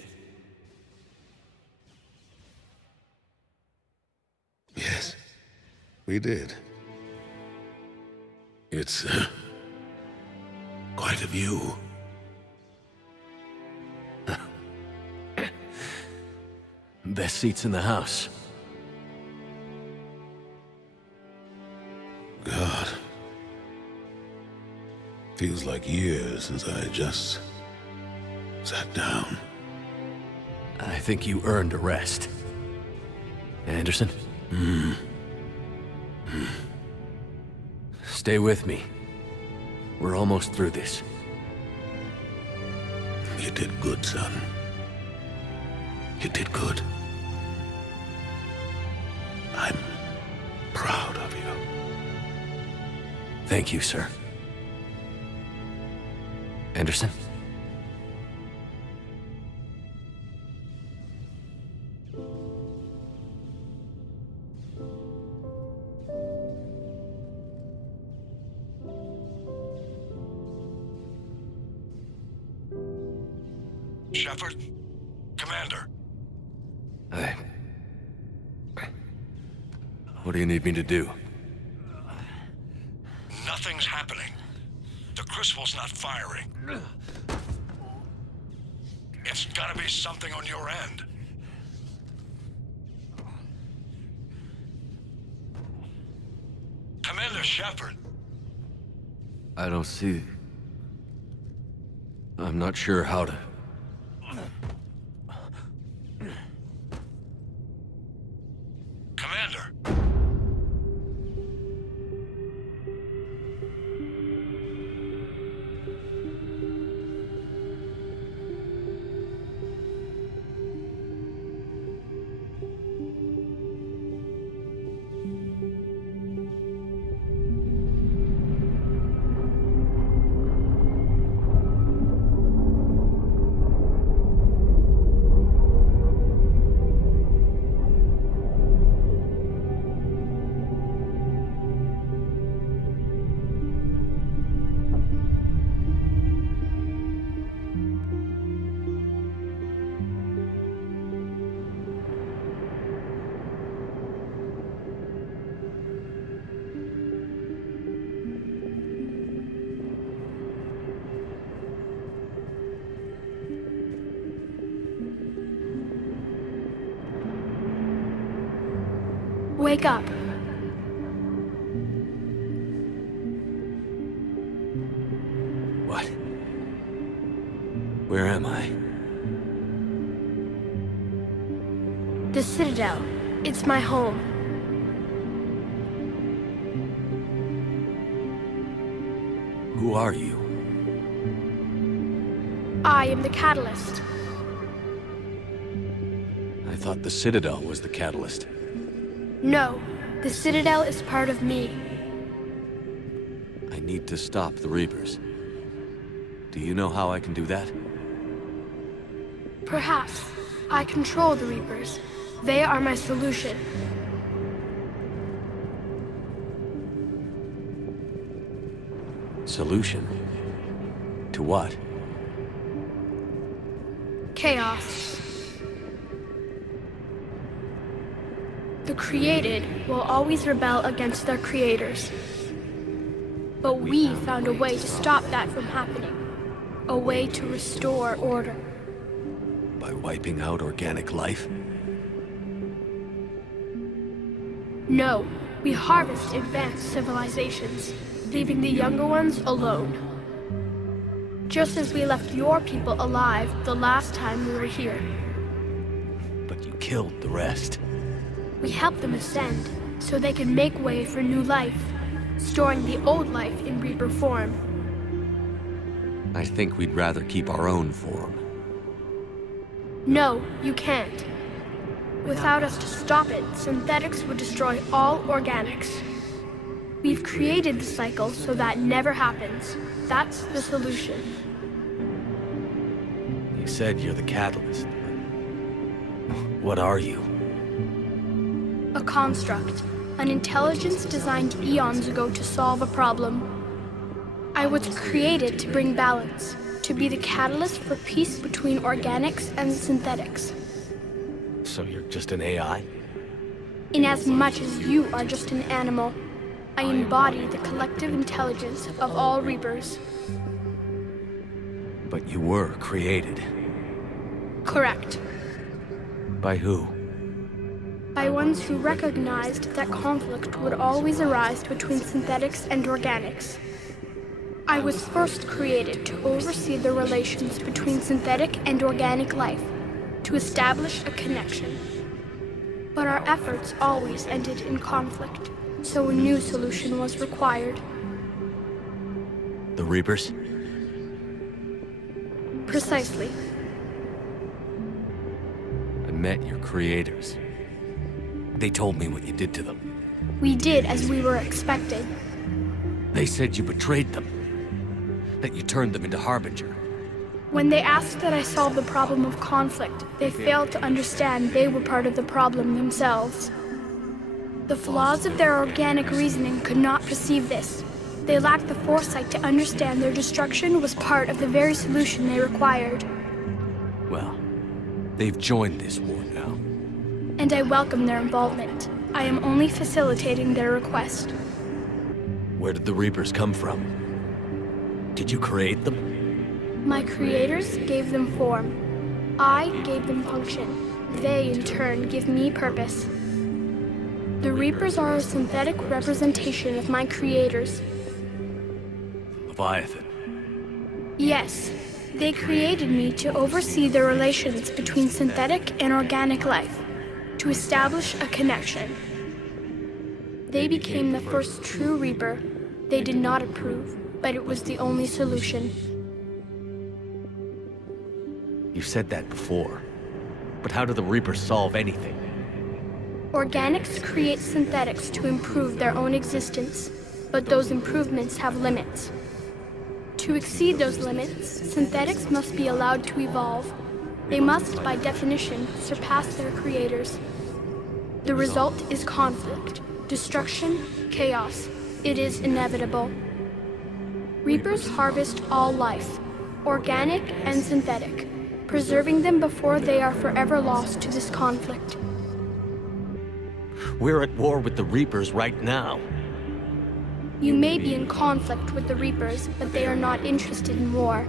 Yes, we did. It's, quite a view. Best seats in the house. God. Feels like years since I just sat down. I think you earned a rest. Anderson? Stay with me. We're almost through this. You did good, son. You did good. I'm proud of you. Thank you, sir. Anderson? Shepard? Commander? What do you need me to do? Nothing's happening. The Crucible's not firing. It's gotta be something on your end. Commander Shepard. I don't see... I'm not sure how to... Commander. Wake up. What? Where am I? The Citadel. It's my home. Who are you? I am the Catalyst. I thought the Citadel was the catalyst. No, the Citadel is part of me. I need to stop the Reapers. Do you know how I can do that? Perhaps. I control the Reapers. They are my solution. Solution? To what? Chaos. The created will always rebel against their creators. But we found a way to stop that from happening. A way to restore order. By wiping out organic life? No, we harvest advanced civilizations, leaving the younger ones alone. Just as we left your people alive the last time we were here. But you killed the rest. We helped them ascend, so they could make way for new life, storing the old life in Reaper form. I think we'd rather keep our own form. No, you can't. Without us to stop it, synthetics would destroy all organics. We've created the cycle so that never happens. That's the solution. You said you're the catalyst. What are you? A construct. An intelligence designed eons ago to solve a problem. I was created to bring balance, to be the catalyst for peace between organics and synthetics. So you're just an AI? Inasmuch as you are just an animal, I embody the collective intelligence of all Reapers. But you were created. Correct. By who? By ones who recognized that conflict would always arise between synthetics and organics. I was first created to oversee the relations between synthetic and organic life, to establish a connection. But our efforts always ended in conflict, so a new solution was required. The Reapers? Precisely. I met your creators. They told me what you did to them. We did as we were expected. They said you betrayed them. That you turned them into Harbinger. When they asked that I solve the problem of conflict, they failed to understand they were part of the problem themselves. The flaws of their organic reasoning could not perceive this. They lacked the foresight to understand their destruction was part of the very solution they required. Well, they've joined this war now. And I welcome their involvement. I am only facilitating their request. Where did the Reapers come from? Did you create them? My creators gave them form. I gave them function. They, in turn, give me purpose. The Reapers are a synthetic representation of my creators. Leviathan. Yes, they created me to oversee the relations between synthetic and organic life, to establish a connection. They became the first true Reaper. They did not approve, but it was the only solution. You've said that before. But how do the Reapers solve anything? Organics create synthetics to improve their own existence, but those improvements have limits. To exceed those limits, synthetics must be allowed to evolve. They must, by definition, surpass their creators. The result is conflict, destruction, chaos. It is inevitable. Reapers harvest all life, organic and synthetic, preserving them before they are forever lost to this conflict. We're at war with the Reapers right now. You may be in conflict with the Reapers, but they are not interested in war.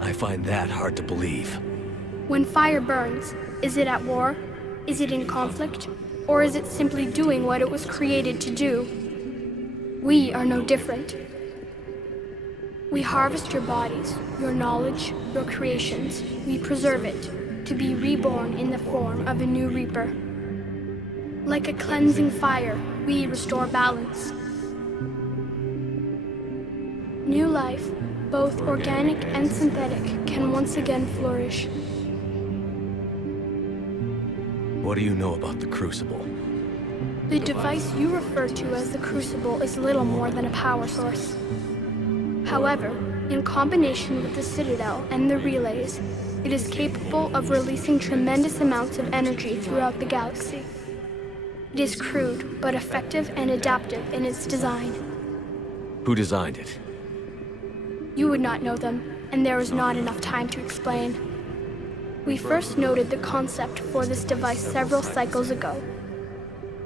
I find that hard to believe. When fire burns, is it at war? Is it in conflict? Or is it simply doing what it was created to do? We are no different. We harvest your bodies, your knowledge, your creations. We preserve it, to be reborn in the form of a new Reaper. Like a cleansing fire, we restore balance. New life, both organic and synthetic, can once again flourish. What do you know about the Crucible? The device you refer to as the Crucible is little more than a power source. However, in combination with the Citadel and the relays, it is capable of releasing tremendous amounts of energy throughout the galaxy. It is crude, but effective and adaptive in its design. Who designed it? You would not know them, and there is not enough time to explain. We first noted the concept for this device several cycles ago.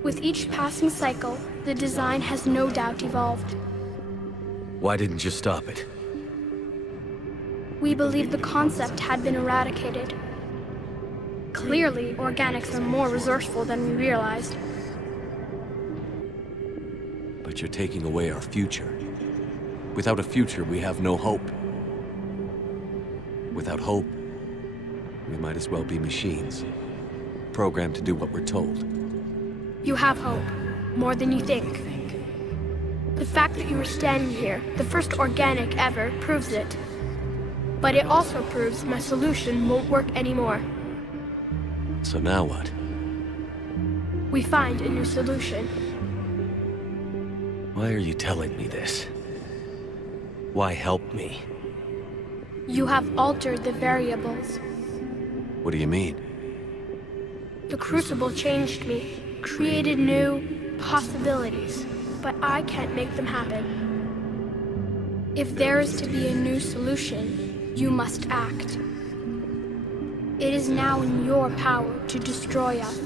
With each passing cycle, the design has no doubt evolved. Why didn't you stop it? We believed the concept had been eradicated. Clearly, organics are more resourceful than we realized. But you're taking away our future. Without a future, we have no hope. Without hope, we might as well be machines, programmed to do what we're told. You have hope, more than you think. The fact that you are standing here, the first organic ever, proves it. But it also proves my solution won't work anymore. So now what? We find a new solution. Why are you telling me this? Why help me? You have altered the variables. What do you mean? The Crucible changed me, created new possibilities, but I can't make them happen. If there is to be a new solution, you must act. It is now in your power to destroy us.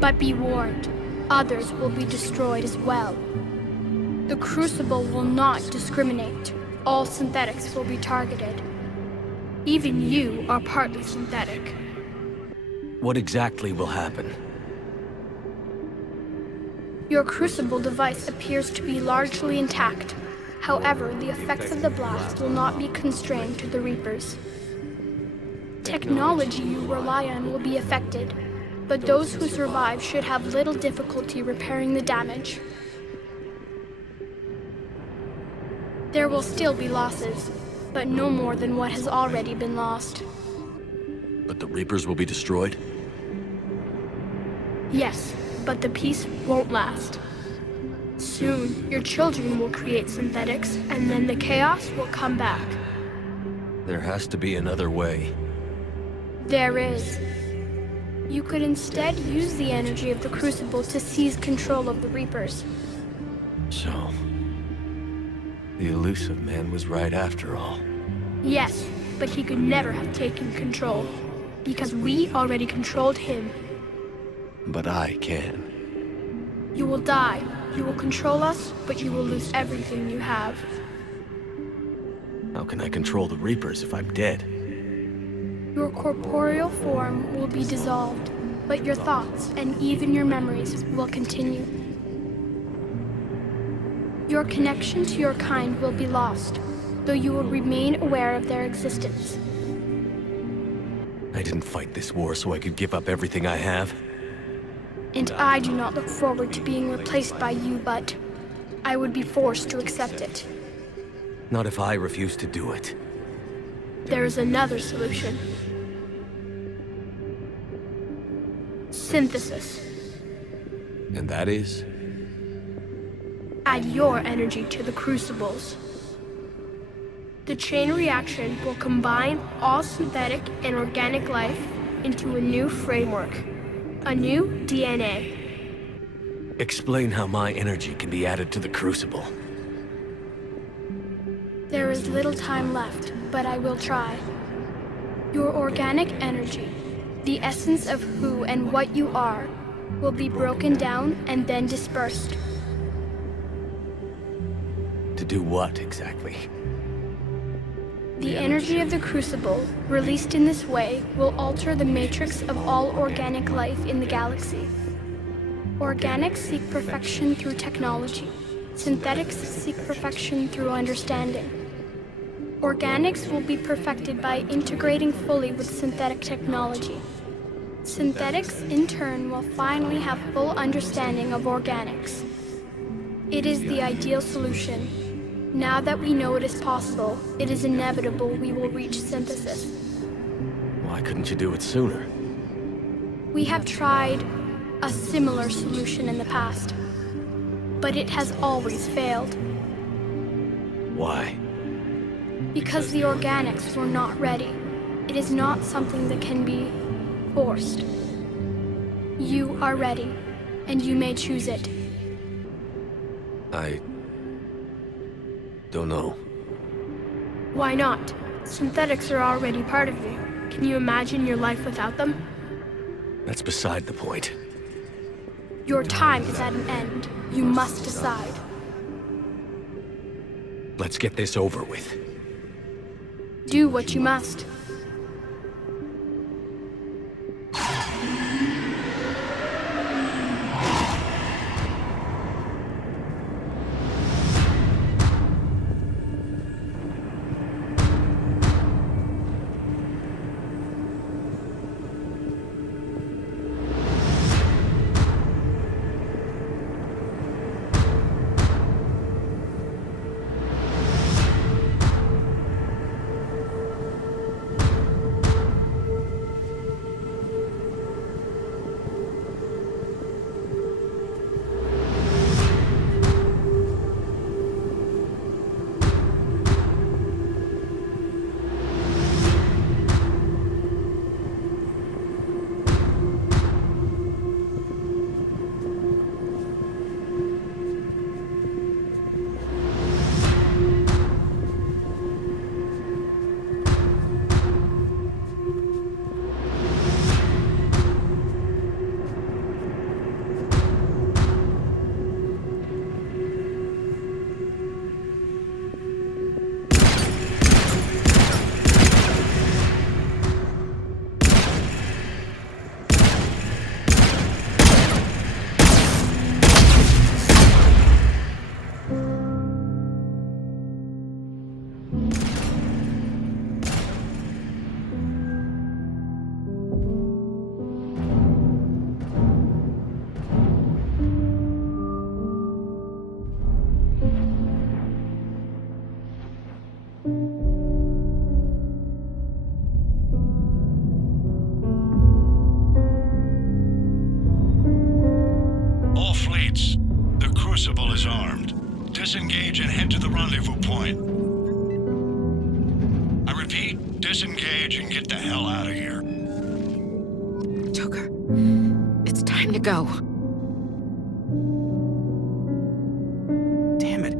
But be warned, others will be destroyed as well. The Crucible will not discriminate. All synthetics will be targeted. Even you are partly synthetic. What exactly will happen? Your Crucible device appears to be largely intact. However, the effects of the blast will not be constrained to the Reapers. Technology you rely on will be affected, but those who survive should have little difficulty repairing the damage. There will still be losses, but no more than what has already been lost. But the Reapers will be destroyed? Yes, but the peace won't last. Soon, your children will create synthetics, and then the chaos will come back. There has to be another way. There is. You could instead use the energy of the Crucible to seize control of the Reapers. So, the elusive man was right after all. Yes, but he could never have taken control, because we already controlled him. But I can. You will die. You will control us, but you will lose everything you have. How can I control the Reapers if I'm dead? Your corporeal form will be dissolved, but your thoughts and even your memories will continue. Your connection to your kind will be lost, though you will remain aware of their existence. I didn't fight this war so I could give up everything I have. And I do not look forward to being replaced by you, but I would be forced to accept it. Not if I refuse to do it. There is another solution. Synthesis. And that is? Add your energy to the Crucibles. The chain reaction will combine all synthetic and organic life into a new framework. A new DNA. Explain how my energy can be added to the Crucible. There is little time left, but I will try. Your organic energy, the essence of who and what you are, will be broken down and then dispersed. To do what, exactly? The energy of the Crucible, released in this way, will alter the matrix of all organic life in the galaxy. Organics seek perfection through technology. Synthetics seek perfection through understanding. Organics will be perfected by integrating fully with synthetic technology. Synthetics, in turn, will finally have full understanding of organics. It is the ideal solution. Now that we know it is possible, it is inevitable we will reach synthesis. Why couldn't you do it sooner? We have tried a similar solution in the past, but it has always failed. Why? Because the organics were not ready. It is not something that can be forced. You are ready, and you may choose it. I don't know. Why not? Synthetics are already part of you. Can you imagine your life without them? That's beside the point. Your time is at an end. You must decide. Let's get this over with. Do what you must. All fleets, the Crucible is armed. Disengage and head to the rendezvous point. I repeat, disengage and get the hell out of here. Joker, it's time to go. Damn it.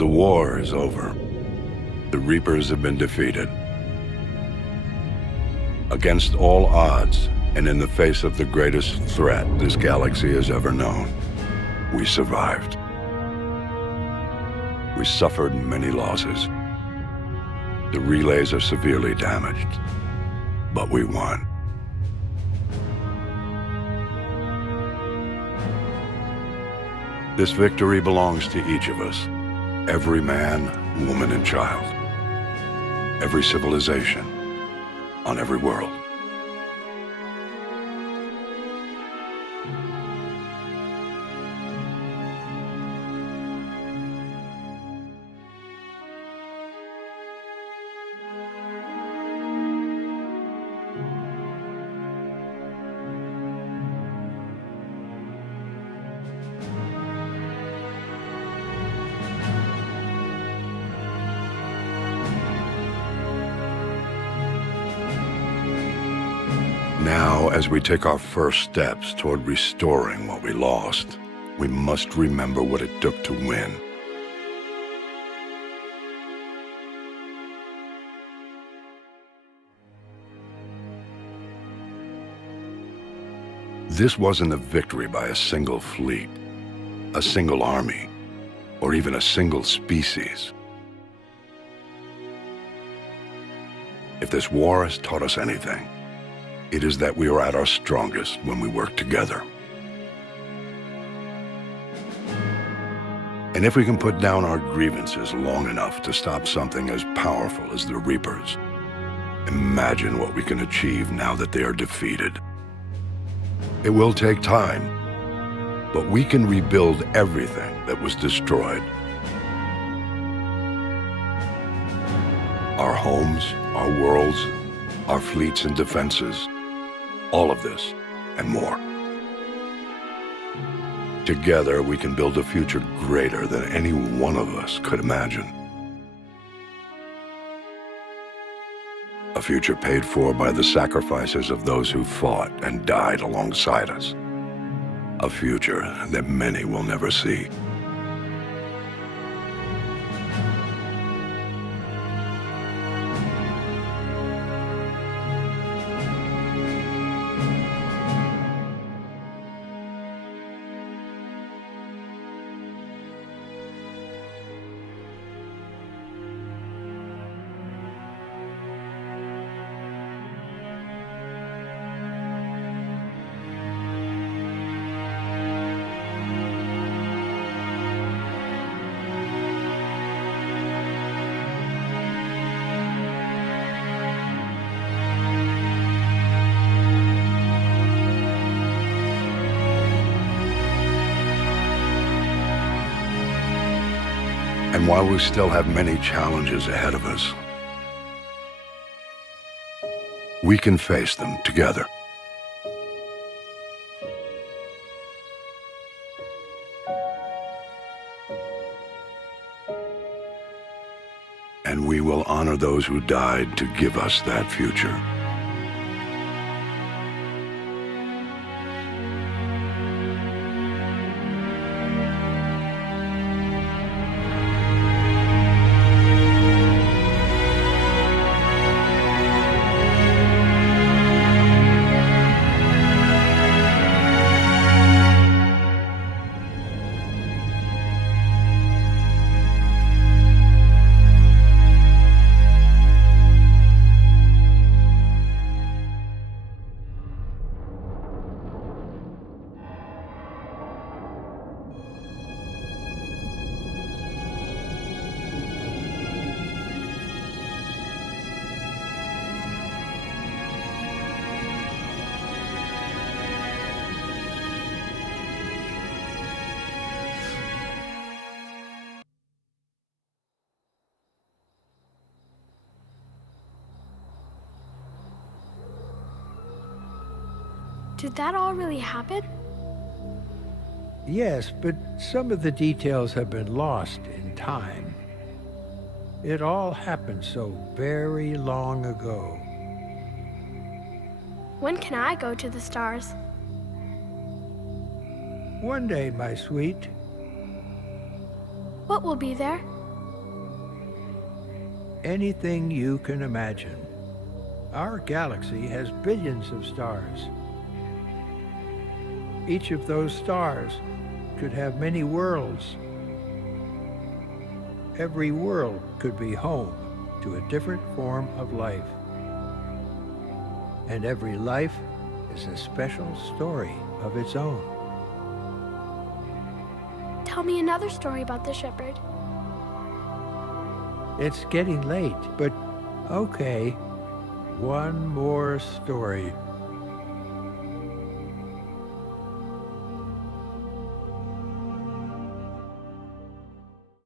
The war is over. The Reapers have been defeated. Against all odds, and in the face of the greatest threat this galaxy has ever known, we survived. We suffered many losses. The relays are severely damaged, but we won. This victory belongs to each of us. Every man, woman, and child. Every civilization on every world. Now, as we take our first steps toward restoring what we lost, we must remember what it took to win. This wasn't a victory by a single fleet, a single army, or even a single species. If this war has taught us anything, it is that we are at our strongest when we work together. And if we can put down our grievances long enough to stop something as powerful as the Reapers, imagine what we can achieve now that they are defeated. It will take time, but we can rebuild everything that was destroyed. Our homes, our worlds, our fleets and defenses, all of this and more. Together, we can build a future greater than any one of us could imagine. A future paid for by the sacrifices of those who fought and died alongside us. A future that many will never see. And while we still have many challenges ahead of us, we can face them together. And we will honor those who died to give us that future. Did that all really happen? Yes, but some of the details have been lost in time. It all happened so very long ago. When can I go to the stars? One day, my sweet. What will be there? anything you can imagine. Our galaxy has billions of stars. Each of those stars could have many worlds. Every world could be home to a different form of life. And every life is a special story of its own. Tell me another story about the Shepard. It's getting late, but okay. One more story.